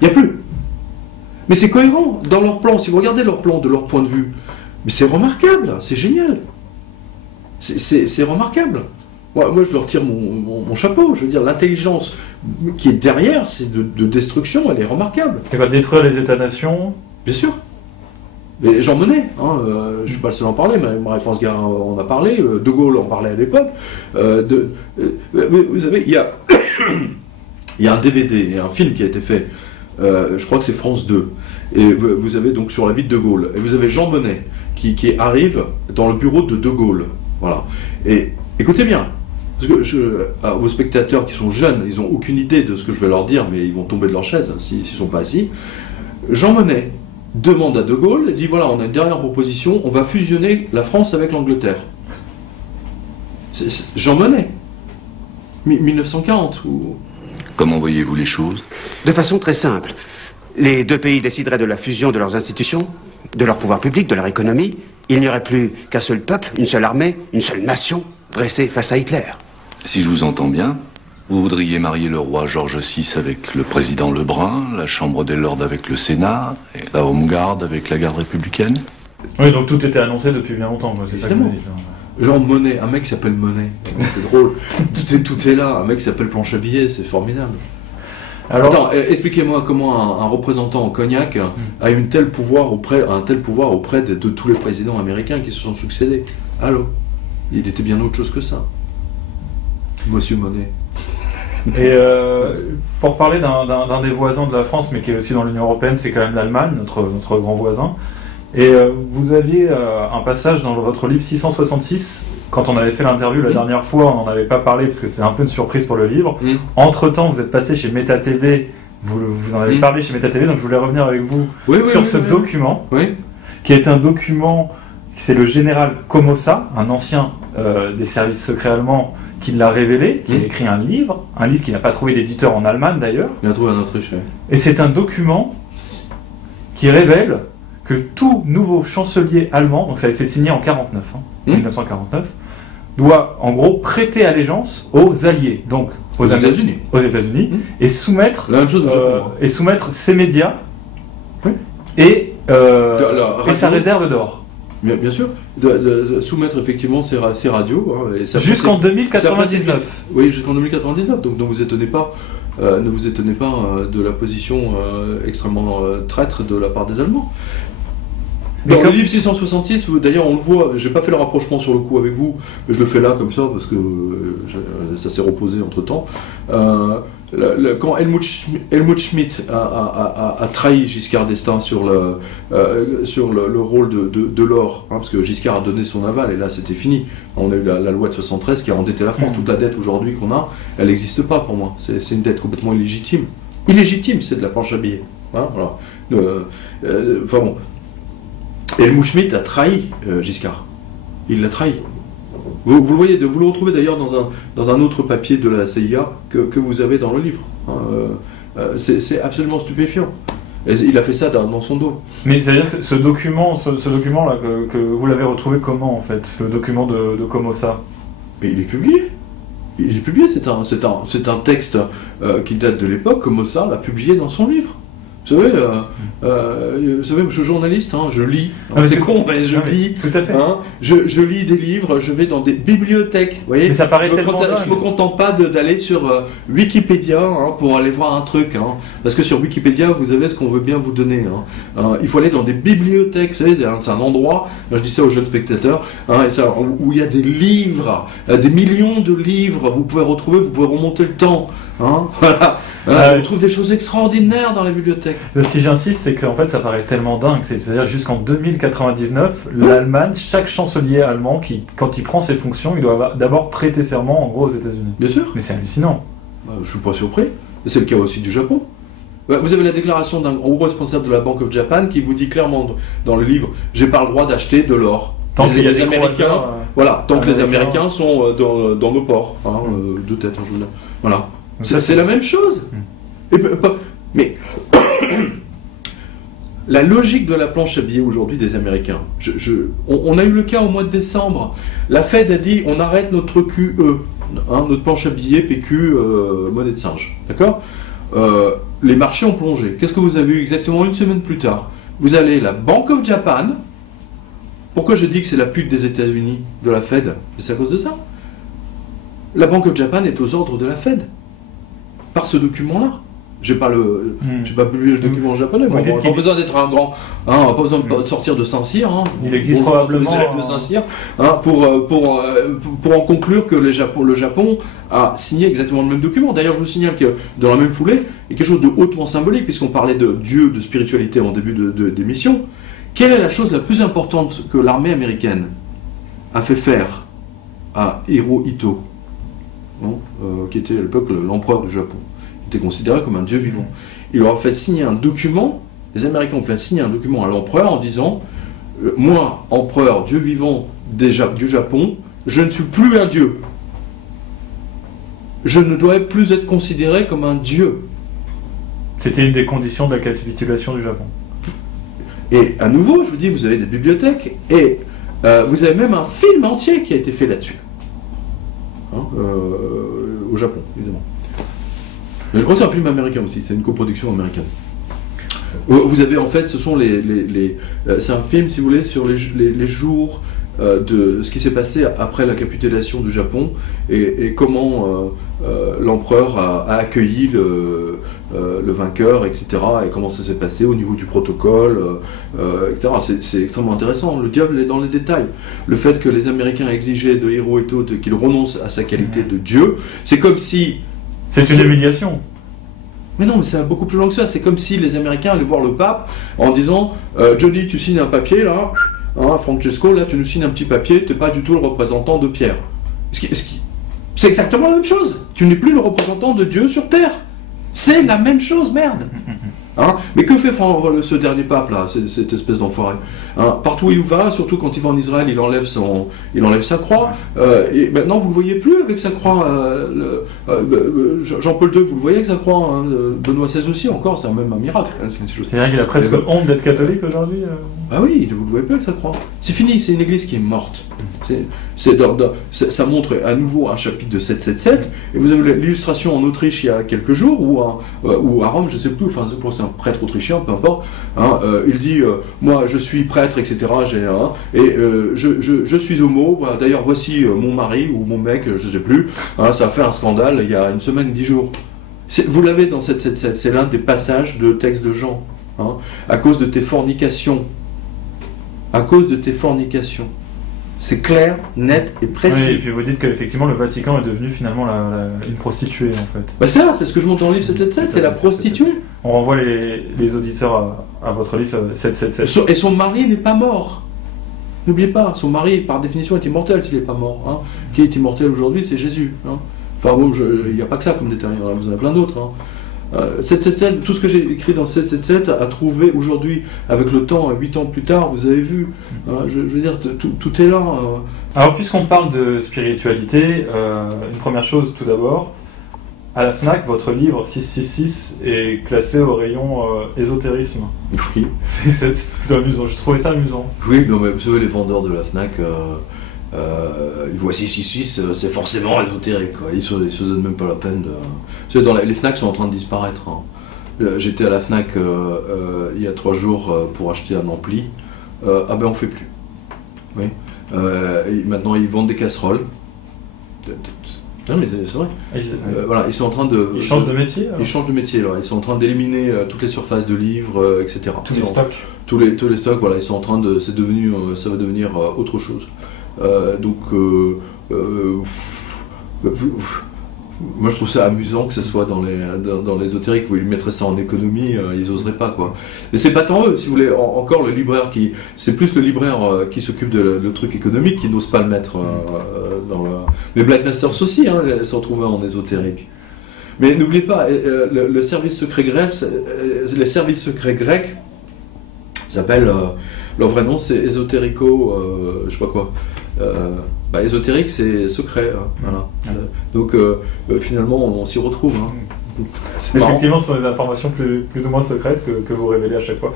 Il n'y a plus. Mais c'est cohérent dans leur plan. Si vous regardez leur plan de leur point de vue, mais c'est remarquable, c'est génial. C'est remarquable. Moi, je leur tire mon chapeau. Je veux dire, l'intelligence qui est derrière, c'est de destruction, elle est remarquable. Et va détruire les États-nations. Bien sûr. Mais Jean Monnet, hein, je ne suis pas le seul à en parler, mais Marie-France Guérin en a parlé, De Gaulle en parlait à l'époque. Vous savez, il y a un DVD et un film qui a été fait, je crois que c'est France 2, et vous avez donc sur la vie de Gaulle, et vous avez Jean Monnet qui arrive dans le bureau de Gaulle. Voilà. Et écoutez bien, parce que vos spectateurs qui sont jeunes, ils n'ont aucune idée de ce que je vais leur dire, mais ils vont tomber de leur chaise s'ils ne sont pas assis. Jean Monnet demande à De Gaulle, il dit voilà, on a une dernière proposition, on va fusionner la France avec l'Angleterre. Jean Monnet, 1940. Comment voyez-vous les choses? De façon très simple. Les deux pays décideraient de la fusion de leurs institutions, de leur pouvoir public, de leur économie. Il n'y aurait plus qu'un seul peuple, une seule armée, une seule nation dressée face à Hitler. Si je vous entends bien, vous voudriez marier le roi George VI avec le président Lebrun, la Chambre des Lords avec le Sénat, et la Home Guard avec la garde républicaine? Oui, donc tout était annoncé depuis bien longtemps, c'est ça que vous dites. Genre Monet, un mec qui s'appelle Monet, c'est drôle. tout est là, un mec qui s'appelle Planche à billets, c'est formidable. Alors, attends, expliquez-moi comment un représentant en Cognac a un tel pouvoir auprès de tous les présidents américains qui se sont succédés. Allô? Il était bien autre chose que ça. Monsieur Monet. Et pour parler d'un des voisins de la France, mais qui est aussi dans l'Union Européenne, c'est quand même l'Allemagne, notre grand voisin. Et vous aviez un passage dans votre livre 666, quand on avait fait l'interview la dernière fois, on n'en avait pas parlé parce que c'est un peu une surprise pour le livre. Entre-temps, vous êtes passé chez Meta TV, vous en avez parlé chez Meta TV, donc je voulais revenir avec vous sur ce document, qui est un document, c'est le général Comossa, un ancien des services secrets allemands, qui l'a révélé, qui a écrit un livre qu'il n'a pas trouvé d'éditeur en Allemagne d'ailleurs. Il a trouvé un Autriche. Et c'est un document qui révèle que tout nouveau chancelier allemand, donc ça a été signé en 1949, doit en gros prêter allégeance aux alliés, donc aux États-Unis, et soumettre la même chose au Japon, et soumettre ses médias et sa réserve d'or. Bien sûr, de soumettre effectivement ces radios. Hein, jusqu'en 2099. Oui, jusqu'en 2099. Donc ne vous étonnez pas, de la position extrêmement traître de la part des Allemands. Dans le livre 666, d'ailleurs on le voit, j'ai pas fait le rapprochement sur le coup avec vous, mais je le fais là comme ça parce que ça s'est reposé entre temps. Quand Helmut Schmidt a trahi Giscard d'Estaing sur le rôle de l'or, hein, parce que Giscard a donné son aval et là c'était fini. On a eu la loi de 73 qui a endetté la France. Toute la dette aujourd'hui qu'on a, elle n'existe pas pour moi. C'est une dette complètement illégitime. Illégitime, c'est de la planche à billets. Hein, voilà. Enfin bon. Helmut Schmidt a trahi Giscard. Il l'a trahi. Vous le voyez, vous le retrouvez d'ailleurs dans un autre papier de la CIA que vous avez dans le livre. C'est absolument stupéfiant. Et il a fait ça dans son dos. Mais c'est-à-dire que ce document-là, que vous l'avez retrouvé comment en fait, le document de Comossa? Mais il est publié. Il est publié, c'est un texte qui date de l'époque. Comossa l'a publié dans son livre. Vous savez, je suis journaliste, hein, je lis. C'est con, mais je lis. Tout à fait. Hein, je lis des livres, je vais dans des bibliothèques. Vous voyez, mais ça paraît tellement dingue. Je me contente pas d'aller sur Wikipédia pour aller voir un truc. Hein, parce que sur Wikipédia, vous avez ce qu'on veut bien vous donner. Hein. Il faut aller dans des bibliothèques. Vous savez, c'est un endroit, je dis ça aux jeunes spectateurs, où il y a des livres, des millions de livres. Vous pouvez remonter le temps. Hein, voilà. On trouve des choses extraordinaires dans les bibliothèques. Si j'insiste, c'est qu'en fait ça paraît tellement dingue. C'est-à-dire jusqu'en 2099, l'Allemagne, chaque chancelier allemand, quand il prend ses fonctions, il doit d'abord prêter serment en gros aux États-Unis. Bien sûr. Mais c'est hallucinant. Je suis pas surpris. C'est le cas aussi du Japon. Vous avez la déclaration d'un haut responsable de la Bank of Japan qui vous dit clairement dans le livre: j'ai pas le droit d'acheter de l'or. Tant qu'il y a des Américains, voilà, tant que les américains. Américains sont dans nos ports, hein, de tête, je veux dire. Voilà. C'est la même chose. Mais la logique de la planche à billets aujourd'hui des Américains, on a eu le cas au mois de décembre. La Fed a dit on arrête notre QE, hein, notre planche à billets PQ, monnaie de singe. D'accord. Les marchés ont plongé. Qu'est-ce que vous avez eu exactement une semaine plus tard? Vous avez la Bank of Japan. Pourquoi je dis que c'est la pute des États-Unis, de la Fed? C'est à cause de ça. La Bank of Japan est aux ordres de la Fed. Par ce document-là. J'ai pas publié le document japonais. On n'a pas besoin d'être un grand. Hein, on n'a pas besoin de sortir de Saint-Cyr. Hein, il existe probablement les élèves de Saint-Cyr hein, pour en conclure que le Japon a signé exactement le même document. D'ailleurs, je vous signale que dans la même foulée, il y a quelque chose de hautement symbolique, puisqu'on parlait de Dieu, de spiritualité en début d'émission. Quelle est la chose la plus importante que l'armée américaine a fait faire à Hirohito, qui était à l'époque l'empereur du Japon? Il était considéré comme un dieu vivant. Il leur a fait signer un document, les Américains ont fait signer un document à l'empereur en disant moi, empereur, dieu vivant du Japon, je ne suis plus un dieu. Je ne dois plus être considéré comme un dieu. C'était une des conditions de la capitulation du Japon. Et à nouveau, je vous dis, vous avez des bibliothèques et vous avez même un film entier qui a été fait là-dessus. Hein, au Japon, évidemment. Mais je crois que c'est un film américain aussi, c'est une coproduction américaine. Vous avez en fait, ce sont c'est un film, si vous voulez, sur les jours de ce qui s'est passé après la capitulation du Japon et comment l'empereur a accueilli le vainqueur, etc. Et comment ça s'est passé au niveau du protocole, etc. C'est extrêmement intéressant. Le diable est dans les détails. Le fait que les Américains exigeaient de Hirohito qu'il renonce à sa qualité de Dieu, c'est comme si... C'est une humiliation. Mais non, mais c'est beaucoup plus loin que ça. C'est comme si les Américains allaient voir le pape en disant Johnny, tu signes un papier là, hein, Francesco, là, tu nous signes un petit papier, tu n'es pas du tout le représentant de Pierre. C'est exactement la même chose. Tu n'es plus le représentant de Dieu sur terre. C'est la même chose, merde. Hein, mais que fait ce dernier pape là, cette espèce d'enfoiré, hein, partout où il va, surtout quand il va en Israël, il enlève sa croix, et maintenant vous le voyez plus avec sa croix. Jean-Paul II, vous le voyez avec sa croix, hein, Benoît XVI aussi encore, c'est même un miracle. Hein, c'est-à-dire qu'il a presque honte d'être catholique aujourd'hui. Ah oui, vous le voyez plus avec sa croix. C'est fini, c'est une église qui est morte. Ça montre à nouveau un chapitre de 777, et vous avez l'illustration en Autriche il y a quelques jours, ou à Rome, je ne sais plus, enfin c'est un prêtre autrichien, peu importe, hein, il dit moi je suis prêtre, etc. Je suis homo, voilà, d'ailleurs voici mon mari ou mon mec, je ne sais plus, hein, ça a fait un scandale il y a une semaine, 10 jours. Vous l'avez dans 777, c'est l'un des passages de texte de Jean, hein, à cause de tes fornications. À cause de tes fornications. C'est clair, net et précis. Oui, et puis vous dites qu'effectivement le Vatican est devenu finalement une prostituée en fait. Bah c'est ce que je montre dans le livre 777, c'est la prostituée. On renvoie les auditeurs à votre livre 777. Et son mari n'est pas mort. N'oubliez pas, son mari par définition est immortel s'il n'est pas mort. Hein. Qui est immortel aujourd'hui, c'est Jésus. Hein. Enfin bon, il n'y a pas que ça comme détail, vous en avez plein d'autres. Hein. 777, tout ce que j'ai écrit dans 777 a trouvé aujourd'hui, avec le temps, 8 ans plus tard, vous avez vu, je veux dire, tout est là. Alors puisqu'on parle de spiritualité, une première chose tout d'abord, à la FNAC, votre livre 666 est classé au rayon ésotérisme. Oui. C'est plutôt amusant, je trouvais ça amusant. Oui, non mais vous savez, les vendeurs de la FNAC... ils voient 666, c'est forcément ésotérique. Ils se donnent même pas la peine de... Vous savez, les FNAC sont en train de disparaître. Hein. J'étais à la FNAC il y a 3 jours pour acheter un ampli. Ah ben on fait plus. Oui. Maintenant ils vendent des casseroles. Non mais c'est vrai. Voilà, ils sont en train de... Ils changent de métier alors. Ils changent de métier, là. Ils sont en train d'éliminer toutes les surfaces de livres, etc. Tous les stocks. Tous les stocks, voilà, ils sont en train de... ça va devenir autre chose. Moi je trouve ça amusant que ce soit dans l'ésotérique, vous les mettrez ça en économie, ils oseraient pas quoi. Mais c'est pas tant eux, si vous voulez, encore le libraire c'est plus le libraire qui s'occupe de le truc économique qui n'ose pas le mettre dans le... Mais Black Masters aussi, hein, elles se retrouvaient en ésotérique. Mais n'oubliez pas, le service secret grec, les services secrets grecs, Ils s'appellent, leur vrai nom c'est Ésotérico, je sais pas quoi. Ésotérique c'est secret, hein, voilà. Donc finalement on s'y retrouve. Hein. Effectivement, ce sont des informations plus ou moins secrètes que vous révélez à chaque fois.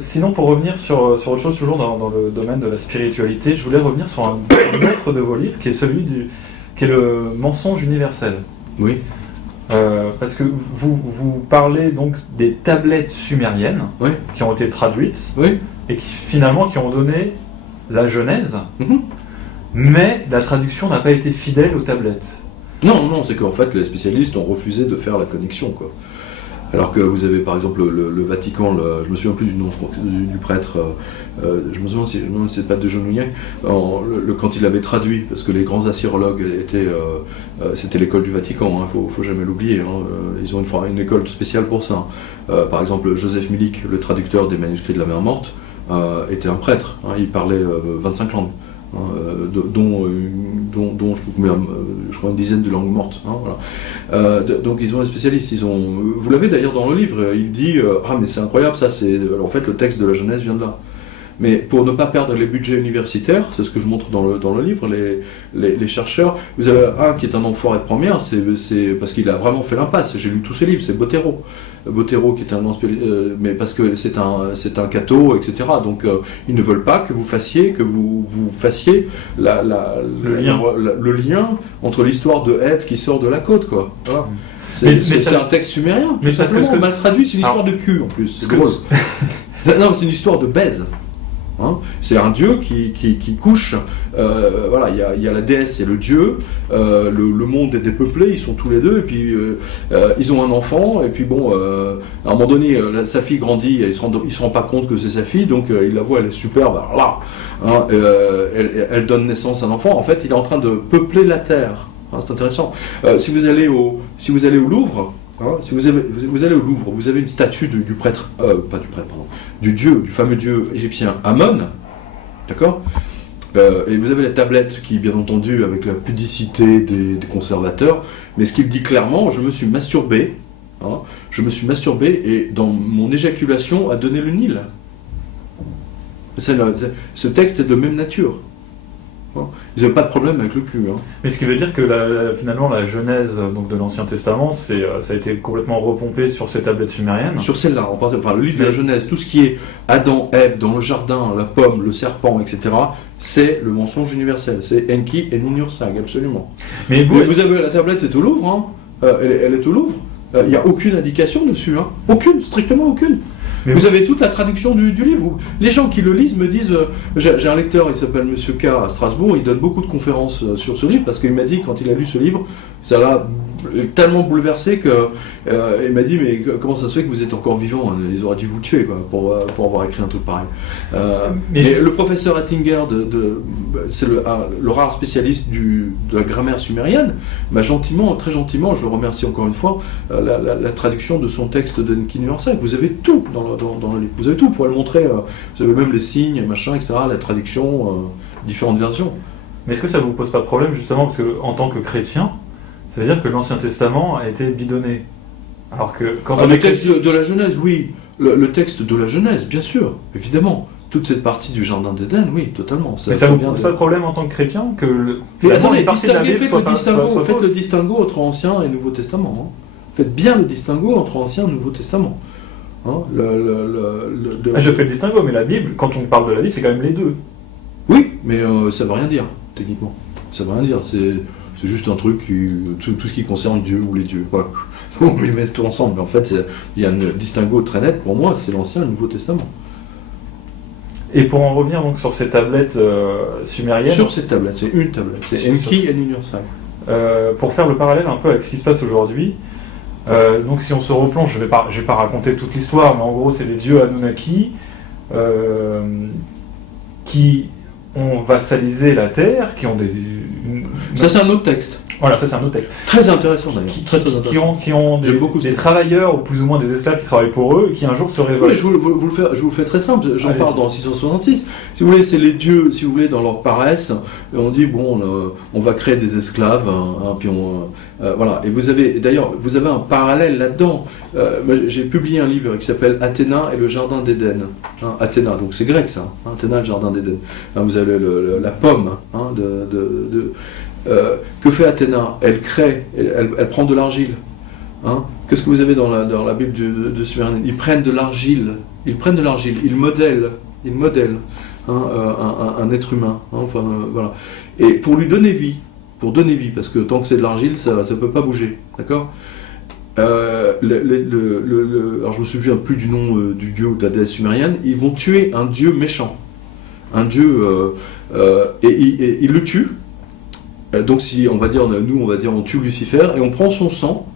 Sinon, pour revenir sur autre chose, toujours dans le domaine de la spiritualité, je voulais revenir sur un autre de vos livres, qui est qui est le mensonge universel. Oui. Parce que vous parlez donc des tablettes sumériennes, oui, qui ont été traduites, oui, et qui ont donné la Genèse, mais la traduction n'a pas été fidèle aux tablettes. Non, c'est qu'en fait les spécialistes ont refusé de faire la connexion, quoi. Alors que vous avez par exemple le Vatican, je me souviens plus du nom, je crois que c'est du prêtre, je me souviens si c'est pas de Genouillet, quand il avait traduit, parce que les grands assyrologues c'était l'école du Vatican, hein, faut jamais l'oublier, hein, ils ont une école spéciale pour ça. Par exemple Joseph Milik, le traducteur des manuscrits de la mer morte, était un prêtre, hein, il parlait 25 langues. Dont je crois une dizaine de langues mortes, hein, voilà. Donc ils ont des spécialistes, vous l'avez d'ailleurs dans le livre, il dit mais c'est incroyable, ça c'est en fait le texte de la Genèse vient de là. Mais pour ne pas perdre les budgets universitaires, c'est ce que je montre dans le livre, les chercheurs, vous avez un qui est un enfoiré de première, c'est parce qu'il a vraiment fait l'impasse, j'ai lu tous ses livres, c'est Bottero qui est un mais parce que c'est un catho, etc. Donc ils ne veulent pas que vous fassiez le lien entre l'histoire de Ève qui sort de la côte, quoi. Voilà. C'est un texte sumérien, tout simplement, mal traduit, c'est une histoire de cul en plus, c'est drôle. Non, c'est une histoire de baise. Hein, c'est un dieu qui couche, voilà, il y a la déesse et le dieu, le monde est dépeuplé, ils sont tous les deux, et puis ils ont un enfant, et puis bon, à un moment donné, sa fille grandit, et il se rend pas compte que c'est sa fille, donc il la voit, elle est superbe, alors là, hein, elle donne naissance à un enfant, en fait il est en train de peupler la terre, hein, c'est intéressant. Si vous allez au Louvre, hein, si vous allez au Louvre, vous avez une statue du prêtre, pas du prêtre, pardon, du fameux dieu égyptien Amon, d'accord, et vous avez la tablette qui, bien entendu, avec la pudicité des conservateurs, mais ce qu'il dit clairement, je me suis masturbé, hein, et dans mon éjaculation a donné le Nil. Ce texte est de même nature. Ils n'avaient pas de problème avec le cul. Hein. Mais ce qui veut dire que finalement la Genèse donc, de l'Ancien Testament, ça a été complètement repompé sur ces tablettes sumériennes. Sur celle-là, le livre de la Genèse, tout ce qui est Adam, Ève, dans le jardin, la pomme, le serpent, etc., c'est le mensonge universel. C'est Enki et Ninhursag, absolument. Mais vous avez la tablette est au Louvre, hein. Elle est au Louvre. Il n'y a aucune indication dessus, hein. Aucune, strictement aucune. Mais vous avez toute la traduction du livre. Les gens qui le lisent me disent, j'ai un lecteur, il s'appelle Monsieur K à Strasbourg, il donne beaucoup de conférences sur ce livre parce qu'il m'a dit quand il a lu ce livre, ça l'a tellement bouleversé que il m'a dit mais comment ça se fait que vous êtes encore vivant, ils auraient dû vous tuer quoi, pour avoir écrit un truc pareil. Mais le professeur Attinger, c'est le rare spécialiste de la grammaire sumérienne, m'a gentiment, très gentiment, je le remercie encore une fois, la traduction de son texte de Ninhursag. Vous avez tout dans le livre, vous avez tout, vous pouvez le montrer, vous avez même les signes, machin, etc., la traduction, différentes versions. Mais est-ce que ça vous pose pas de problème justement parce que en tant que chrétien, ça veut dire que l'Ancien Testament a été bidonné. Alors que quand le texte de la Genèse, oui. Le texte de la Genèse, bien sûr, évidemment. Toute cette partie du Jardin d'Éden, oui, totalement. Mais ça vous pose pas de problème en tant que chrétien que attendez, faites le distinguo entre Ancien et Nouveau Testament. Hein. Faites bien le distinguo entre Ancien et Nouveau Testament. Hein, je fais le distinguo, mais la Bible, quand on parle de la Bible, c'est quand même les deux. Oui, mais ça veut rien dire, techniquement. Ça veut rien dire, c'est juste un truc, tout ce qui concerne Dieu ou les dieux. Voilà. On les met tout ensemble, mais en fait, il y a un distinguo très net, pour moi, c'est l'Ancien et le Nouveau Testament. Et pour en revenir donc sur ces tablettes sumériennes... Sur ces tablettes, c'est une tablette, c'est Enki et Ninhursag. Pour faire le parallèle un peu avec ce qui se passe aujourd'hui, donc si on se replonge, je vais pas raconter toute l'histoire, mais en gros c'est des dieux Anunnaki qui ont vassalisé la Terre, qui ont Ça c'est un autre texte. Voilà, ça c'est un autre texte. Très intéressant d'ailleurs. Qui, Très qui intéressant. ont J'aime beaucoup des ce travailleurs, ou plus ou moins des esclaves qui travaillent pour eux, et qui un jour se Oui, révoltent. je vous le fais très simple, j'en Allez-y. parle dans 666. Si vous voulez, c'est les dieux, si vous voulez, dans leur paresse, et on dit, bon, on va créer des esclaves, puis voilà. Et vous avez, d'ailleurs, vous avez un parallèle là-dedans. J'ai publié un livre qui s'appelle Athéna et le Jardin d'Éden. Athéna, donc c'est grec ça, Athéna et le Jardin d'Éden. Vous avez la pomme que fait Athéna? Elle crée, elle prend de l'argile. Qu'est-ce que vous avez dans la Bible de Sumérienne? Ils prennent de l'argile, ils modèlent un être humain. Voilà. Et pour lui donner vie, parce que tant que c'est de l'argile, ça ne peut pas bouger, d'accord? Alors je me souviens plus du nom du dieu ou de la déesse sumérienne. Ils vont tuer un dieu méchant, un dieu, et ils le tuent. Donc si on va dire, on tue Lucifer et on prend son sang,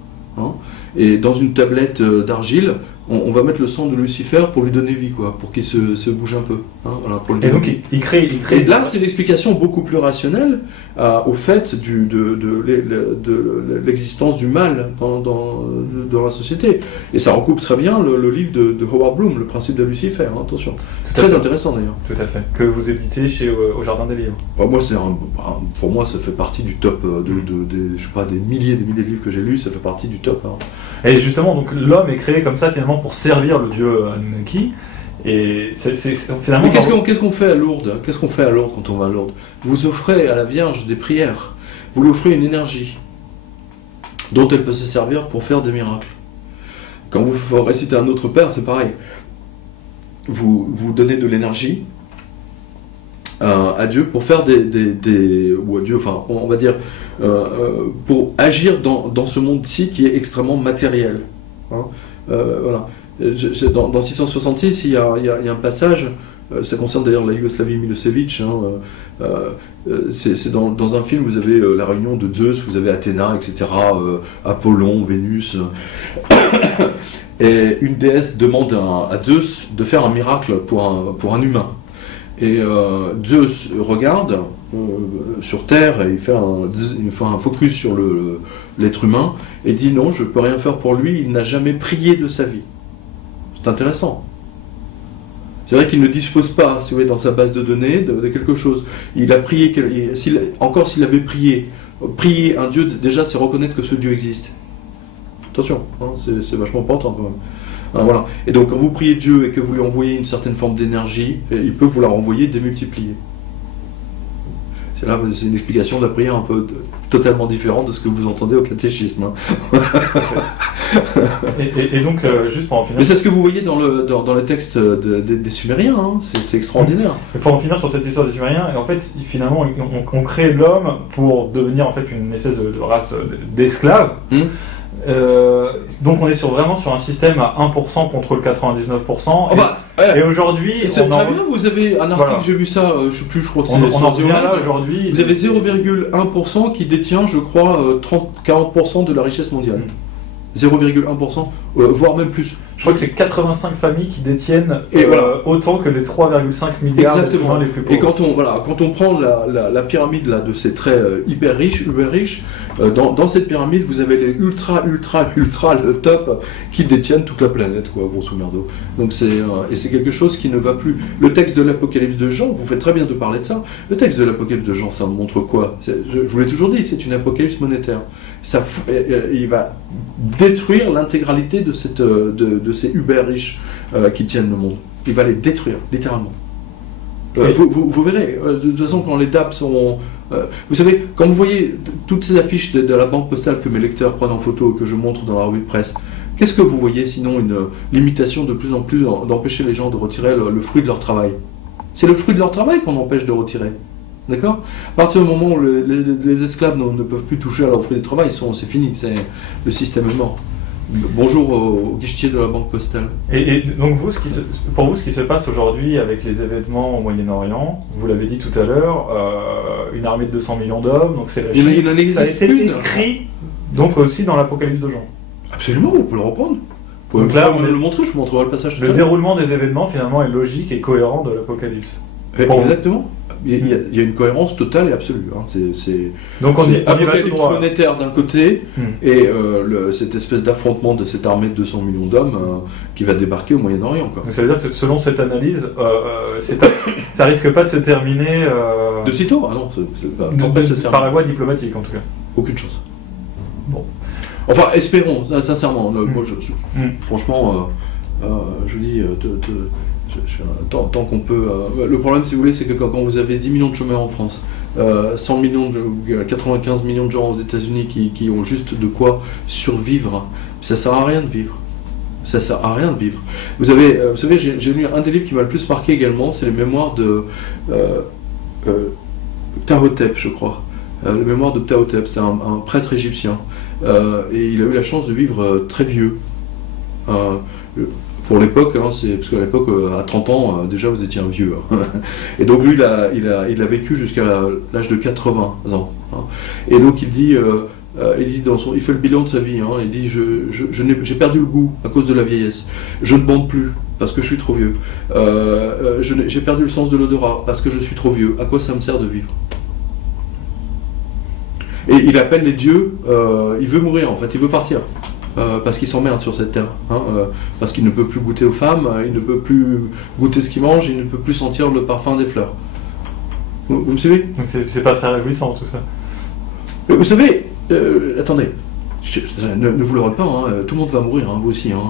et dans une tablette d'argile, on va mettre le sang de Lucifer pour lui donner vie, quoi, pour qu'il se bouge un peu. Voilà, pour lui Et donner donc vie. il crée. Et là, c'est l'explication beaucoup plus rationnelle au fait de l'existence du mal dans la société. Et ça recoupe très bien le livre de Howard Bloom, Le principe de Lucifer. Attention. Très intéressant d'ailleurs. Tout à fait. Que vous éditez au Jardin des Livres. Pour moi, ça fait partie du top je sais pas, des milliers de livres que j'ai lus, ça fait partie du top. Et justement, donc l'homme est créé comme ça finalement pour servir le dieu Anunnaki. Et c'est finalement. Mais qu'est-ce qu'on fait à Lourdes? Qu'est-ce qu'on fait à Lourdes quand on va à Lourdes? Vous offrez à la Vierge des prières. Vous lui offrez une énergie dont elle peut se servir pour faire des miracles. Quand vous récitez un autre Père, c'est pareil. Vous donnez de l'énergie à Dieu pour faire ou à Dieu, enfin, on va dire, pour agir dans ce monde-ci qui est extrêmement matériel. Voilà. Dans 666, il y a un passage, ça concerne d'ailleurs la Yougoslavie Milosevic, c'est dans un film, vous avez la réunion de Zeus, vous avez Athéna, etc., Apollon, Vénus, et une déesse demande à Zeus de faire un miracle pour un humain. Et Zeus regarde sur Terre et il fait un focus sur l'être humain et dit non, je ne peux rien faire pour lui, il n'a jamais prié de sa vie. C'est intéressant. C'est vrai qu'il ne dispose pas, si vous voulez, dans sa base de données de quelque chose. Il a prié, encore s'il avait prié un Dieu, déjà c'est reconnaître que ce Dieu existe. Attention, c'est vachement important quand même. Voilà. Et donc quand vous priez Dieu et que vous lui envoyez une certaine forme d'énergie, il peut vous la renvoyer démultipliée. C'est une explication de la prière un peu totalement différente de ce que vous entendez au catéchisme. Et donc, juste pour en finir... Mais c'est ce que vous voyez dans le texte des Sumériens, c'est extraordinaire. Et pour en finir sur cette histoire des Sumériens, en fait, finalement, on crée l'homme pour devenir en fait une espèce de race d'esclaves. Donc on est vraiment sur un système à 1% contre le 99%. Et aujourd'hui, c'est très bien. Vous avez un article, j'ai vu ça. Je crois que c'est on en revient là aujourd'hui. Vous avez 0,1% qui détient, je crois, 40% de la richesse mondiale. 0,1%, voire même plus. Je crois que c'est 85 familles qui détiennent autant que les 3,5 milliards Exactement. Les plus pauvres. Et quand on prend la pyramide là, de ces traits hyper riches, dans cette pyramide, vous avez les ultra le top qui détiennent toute la planète, quoi, grosso merdo. Donc c'est quelque chose qui ne va plus. Le texte de l'Apocalypse de Jean, vous faites très bien de parler de ça. Le texte de l'Apocalypse de Jean, ça montre quoi? Je vous l'ai toujours dit, c'est une apocalypse monétaire. Il va détruire l'intégralité de ces Uber riches qui tiennent le monde. Il va les détruire, littéralement. Vous verrez, de toute façon, quand les DAP sont... vous savez, quand vous voyez toutes ces affiches de la banque postale que mes lecteurs prennent en photo, que je montre dans la revue de presse, qu'est-ce que vous voyez sinon une limitation de plus en plus d'empêcher les gens de retirer le fruit de leur travail? C'est le fruit de leur travail qu'on empêche de retirer. D'accord? À partir du moment où les esclaves ne peuvent plus toucher à leur fruit de travail, c'est fini, le système est mort. Bonjour au guichetier de la banque postale. Et donc pour vous, ce qui se passe aujourd'hui avec les événements au Moyen-Orient, vous l'avez dit tout à l'heure, une armée de 200 millions d'hommes, donc c'est la Chine. Il en existe ça a été une. écrit donc aussi dans l'Apocalypse de Jean. Absolument, vous pouvez le reprendre. Vous pouvez le montrer, je vous montrerai le passage tout à l'heure. Le déroulement des événements finalement est logique et cohérent de l'Apocalypse. Exactement. Il y a une cohérence totale et absolue. Hein. Donc on y va apocalypse monétaire d'un côté et cette espèce d'affrontement de cette armée de 200 millions d'hommes qui va débarquer au Moyen-Orient. Quoi. Donc ça veut dire que selon cette analyse, ça risque pas de se terminer... De sitôt? Ah non, par la voie diplomatique en tout cas. Aucune chance. Bon. Enfin, espérons, sincèrement. Moi, franchement, je vous dis, tant qu'on peut... le problème, si vous voulez, c'est que quand vous avez 10 millions de chômeurs en France, 100 millions, 95 millions de gens aux États-Unis qui ont juste de quoi survivre, ça sert à rien de vivre. Ça sert à rien de vivre. Vous savez, j'ai lu un des livres qui m'a le plus marqué également, c'est les mémoires de Ptahhotep, je crois. Les mémoires de Ptahhotep, c'était un prêtre égyptien. Et il a eu la chance de vivre très vieux. Pour l'époque, hein, parce qu'à l'époque, à 30 ans, déjà vous étiez un vieux. Hein. Et donc lui, il a vécu jusqu'à l'âge de 80 ans. Hein. Et donc il dit il fait le bilan de sa vie. Hein, il dit j'ai perdu le goût à cause de la vieillesse. Je ne bande plus parce que je suis trop vieux. J'ai perdu le sens de l'odorat parce que je suis trop vieux. À quoi ça me sert de vivre? Et il appelle les dieux. Il veut mourir en fait. Il veut partir. Parce qu'il s'emmerde sur cette terre, hein, parce qu'il ne peut plus goûter aux femmes, il ne peut plus goûter ce qu'il mange, il ne peut plus sentir le parfum des fleurs. Vous me suivez? Donc c'est pas très réjouissant tout ça. Vous savez, attendez, ne vous leurrez pas, hein, tout le monde va mourir, hein, vous aussi. Hein.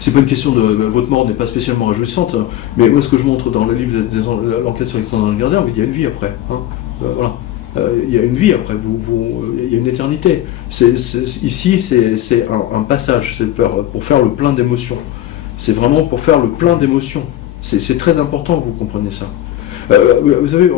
C'est pas une question de... Votre mort n'est pas spécialement réjouissante, mais moi ce que je montre dans le livre l'enquête sur Alexandre Gardien, il y a une vie après. Hein, voilà. Il y a une vie après, il y a une éternité. Ici, c'est un passage, c'est pour faire le plein d'émotions. C'est vraiment pour faire le plein d'émotions. C'est très important que vous compreniez ça. Vous savez,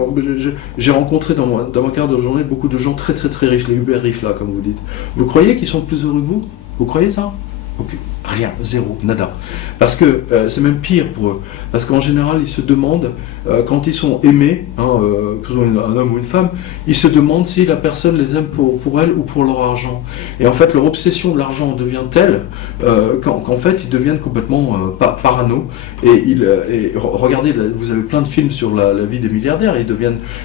j'ai rencontré dans ma carrière de journée beaucoup de gens très très très riches, les Uber riches là, comme vous dites. Vous croyez qu'ils sont plus heureux que vous? Vous croyez ça? Okay. Rien, zéro, nada. Parce que c'est même pire pour eux. Parce qu'en général, ils se demandent, quand ils sont aimés, hein, que ce soit un homme ou une femme, ils se demandent si la personne les aime pour elle ou pour leur argent. Et en fait, leur obsession de l'argent devient telle qu'en fait, ils deviennent complètement parano. Et regardez, vous avez plein de films sur la vie des milliardaires.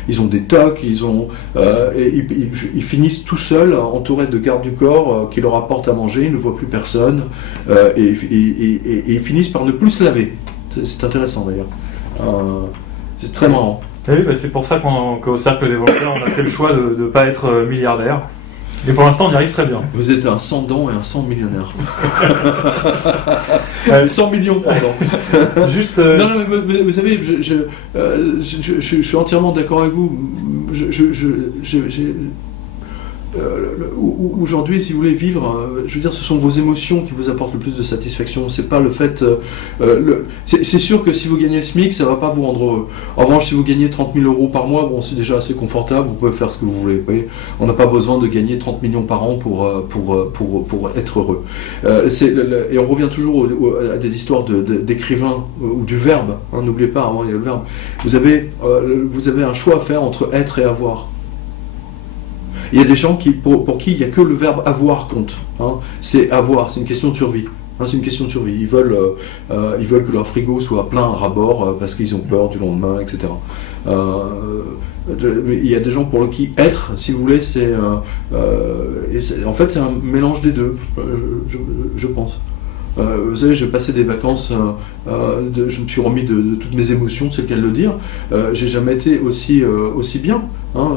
Ils ont des tocs, ils finissent tout seuls, entourés de gardes du corps qui leur apportent à manger, ils ne voient plus personne. Et ils finissent par ne plus se laver. C'est intéressant d'ailleurs. C'est très marrant. Oui, bah c'est pour ça qu'au Cercle des Volontaires, on a fait le choix de ne pas être milliardaire. Et pour l'instant, on y arrive très bien. Vous êtes un 100 dents et un 100 millionnaire. 100 millions, pardon. Juste. Non, mais vous savez, je suis entièrement d'accord avec vous. Aujourd'hui, si vous voulez vivre, je veux dire, ce sont vos émotions qui vous apportent le plus de satisfaction. C'est pas le fait. C'est sûr que si vous gagnez le SMIC, ça va pas vous rendre heureux. En revanche, si vous gagnez 30 000 euros par mois, bon, c'est déjà assez confortable. Vous pouvez faire ce que vous voulez. Vous voyez, on n'a pas besoin de gagner 30 millions par an pour être heureux. Et on revient toujours à des histoires d'écrivains ou du verbe. Hein, n'oubliez pas, hein, il y a le verbe. Vous avez un choix à faire entre être et avoir. Il y a des gens pour qui il n'y a que le verbe avoir compte. Hein. C'est avoir, c'est une question de survie. Hein, c'est une question de survie. Ils veulent que leur frigo soit plein à ras-bord parce qu'ils ont peur du lendemain, etc. Il y a des gens pour qui être, si vous voulez, en fait, c'est un mélange des deux, je pense. Vous savez, je passais des vacances, je me suis remis de toutes mes émotions, c'est le cas de le dire. J'ai jamais été aussi bien, hein,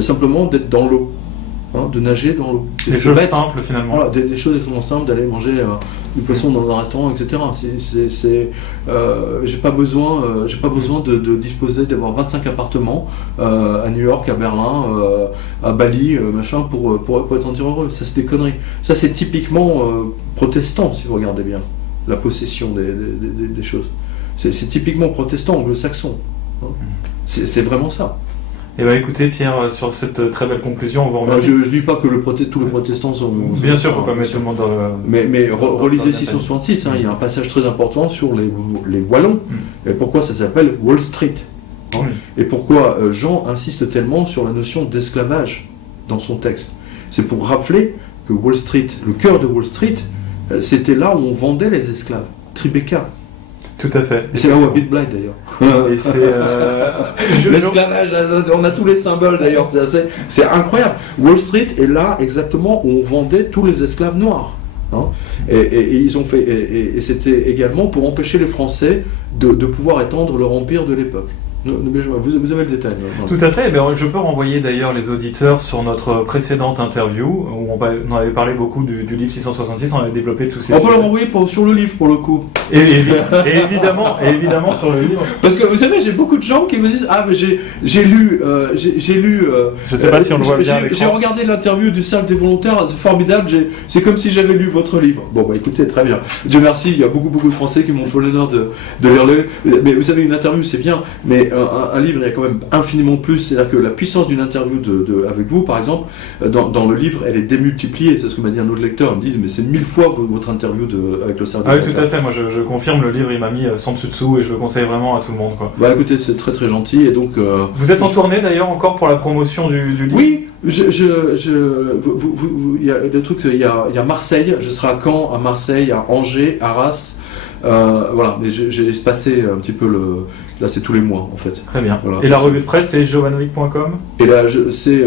simplement d'être dans l'eau, hein, de nager dans l'eau. Des choses simples finalement. Voilà, des choses extrêmement simples, d'aller manger du poisson dans un restaurant, etc. J'ai pas besoin de disposer d'avoir 25 appartements à New York, à Berlin, à Bali, machin, pour être sentir heureux. Ça, c'est des conneries. Ça, c'est typiquement protestant, si vous regardez bien, la possession des choses. C'est typiquement protestant, anglo-saxon. Hein. C'est vraiment ça. Eh bien écoutez Pierre, sur cette très belle conclusion, on va remercier. Je ne dis pas que tous les protestants sont... Bien sûr, il ne faut pas mettre tout le monde dans le... Mais relisez 666, hein, il y a un passage très important sur les Wallons, et pourquoi ça s'appelle Wall Street. Hein, et pourquoi Jean insiste tellement sur la notion d'esclavage dans son texte. C'est pour rappeler que Wall Street, le cœur de Wall Street, c'était là où on vendait les esclaves, Tribeca. Tout à fait. Et c'est là où habite Blythe d'ailleurs. Et c'est l'esclavage, on a tous les symboles d'ailleurs, c'est incroyable. Wall Street est là exactement où on vendait tous les esclaves noirs. Hein, et ils ont fait, et c'était également pour empêcher les Français de pouvoir étendre leur empire de l'époque. Vous avez le détail. Tout à fait. Je peux renvoyer d'ailleurs les auditeurs sur notre précédente interview où on avait parlé beaucoup du livre 666. On avait développé tous ces. On peut le renvoyer sur le livre pour le coup. Et évidemment sur le livre. Parce que vous savez, j'ai beaucoup de gens qui me disent mais j'ai lu. Je sais pas si on le voit bien. J'ai regardé l'interview du Cercle des volontaires, c'est formidable. C'est comme si j'avais lu votre livre. Bon écoutez, très bien. Dieu merci, il y a beaucoup de Français qui m'ont fait l'honneur de lire le. Mais vous savez, une interview c'est bien, mais un livre, il y a quand même infiniment plus. C'est-à-dire que la puissance d'une interview avec vous, par exemple, dans le livre, elle est démultipliée. C'est ce que m'a dit un autre lecteur. Il me dit, mais c'est 1000 fois votre interview avec le Cercle. Ah oui, tout à fait. Moi, je confirme, le livre, il m'a mis 100 dessous et je le conseille vraiment à tout le monde, quoi. Écoutez, c'est très très gentil. Et donc, vous êtes en tournée d'ailleurs encore pour la promotion du livre. Oui, il y a des trucs. Il y a Marseille. Je serai à Caen, à Marseille, à Angers, à Arras. Voilà, mais j'ai espacé un petit peu là c'est tous les mois en fait. Très bien. Voilà. Et la revue de presse c'est jovanovic.com. Et là c'est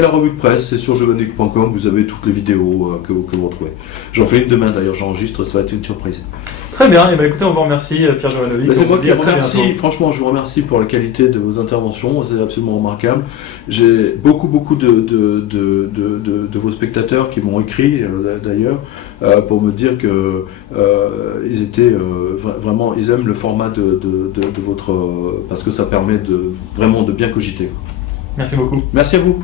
la revue de presse, c'est sur jovanovic.com, vous avez toutes les vidéos que vous retrouvez. J'en fais une demain d'ailleurs, j'enregistre, ça va être une surprise. Très bien, et écoutez, on vous remercie Pierre Jovanovic. C'est moi qui vous remercie, franchement je vous remercie pour la qualité de vos interventions, c'est absolument remarquable. J'ai beaucoup de vos spectateurs qui m'ont écrit d'ailleurs pour me dire que ils étaient vraiment, ils aiment le format de votre, parce que ça permet vraiment de bien cogiter. Merci beaucoup. Merci à vous.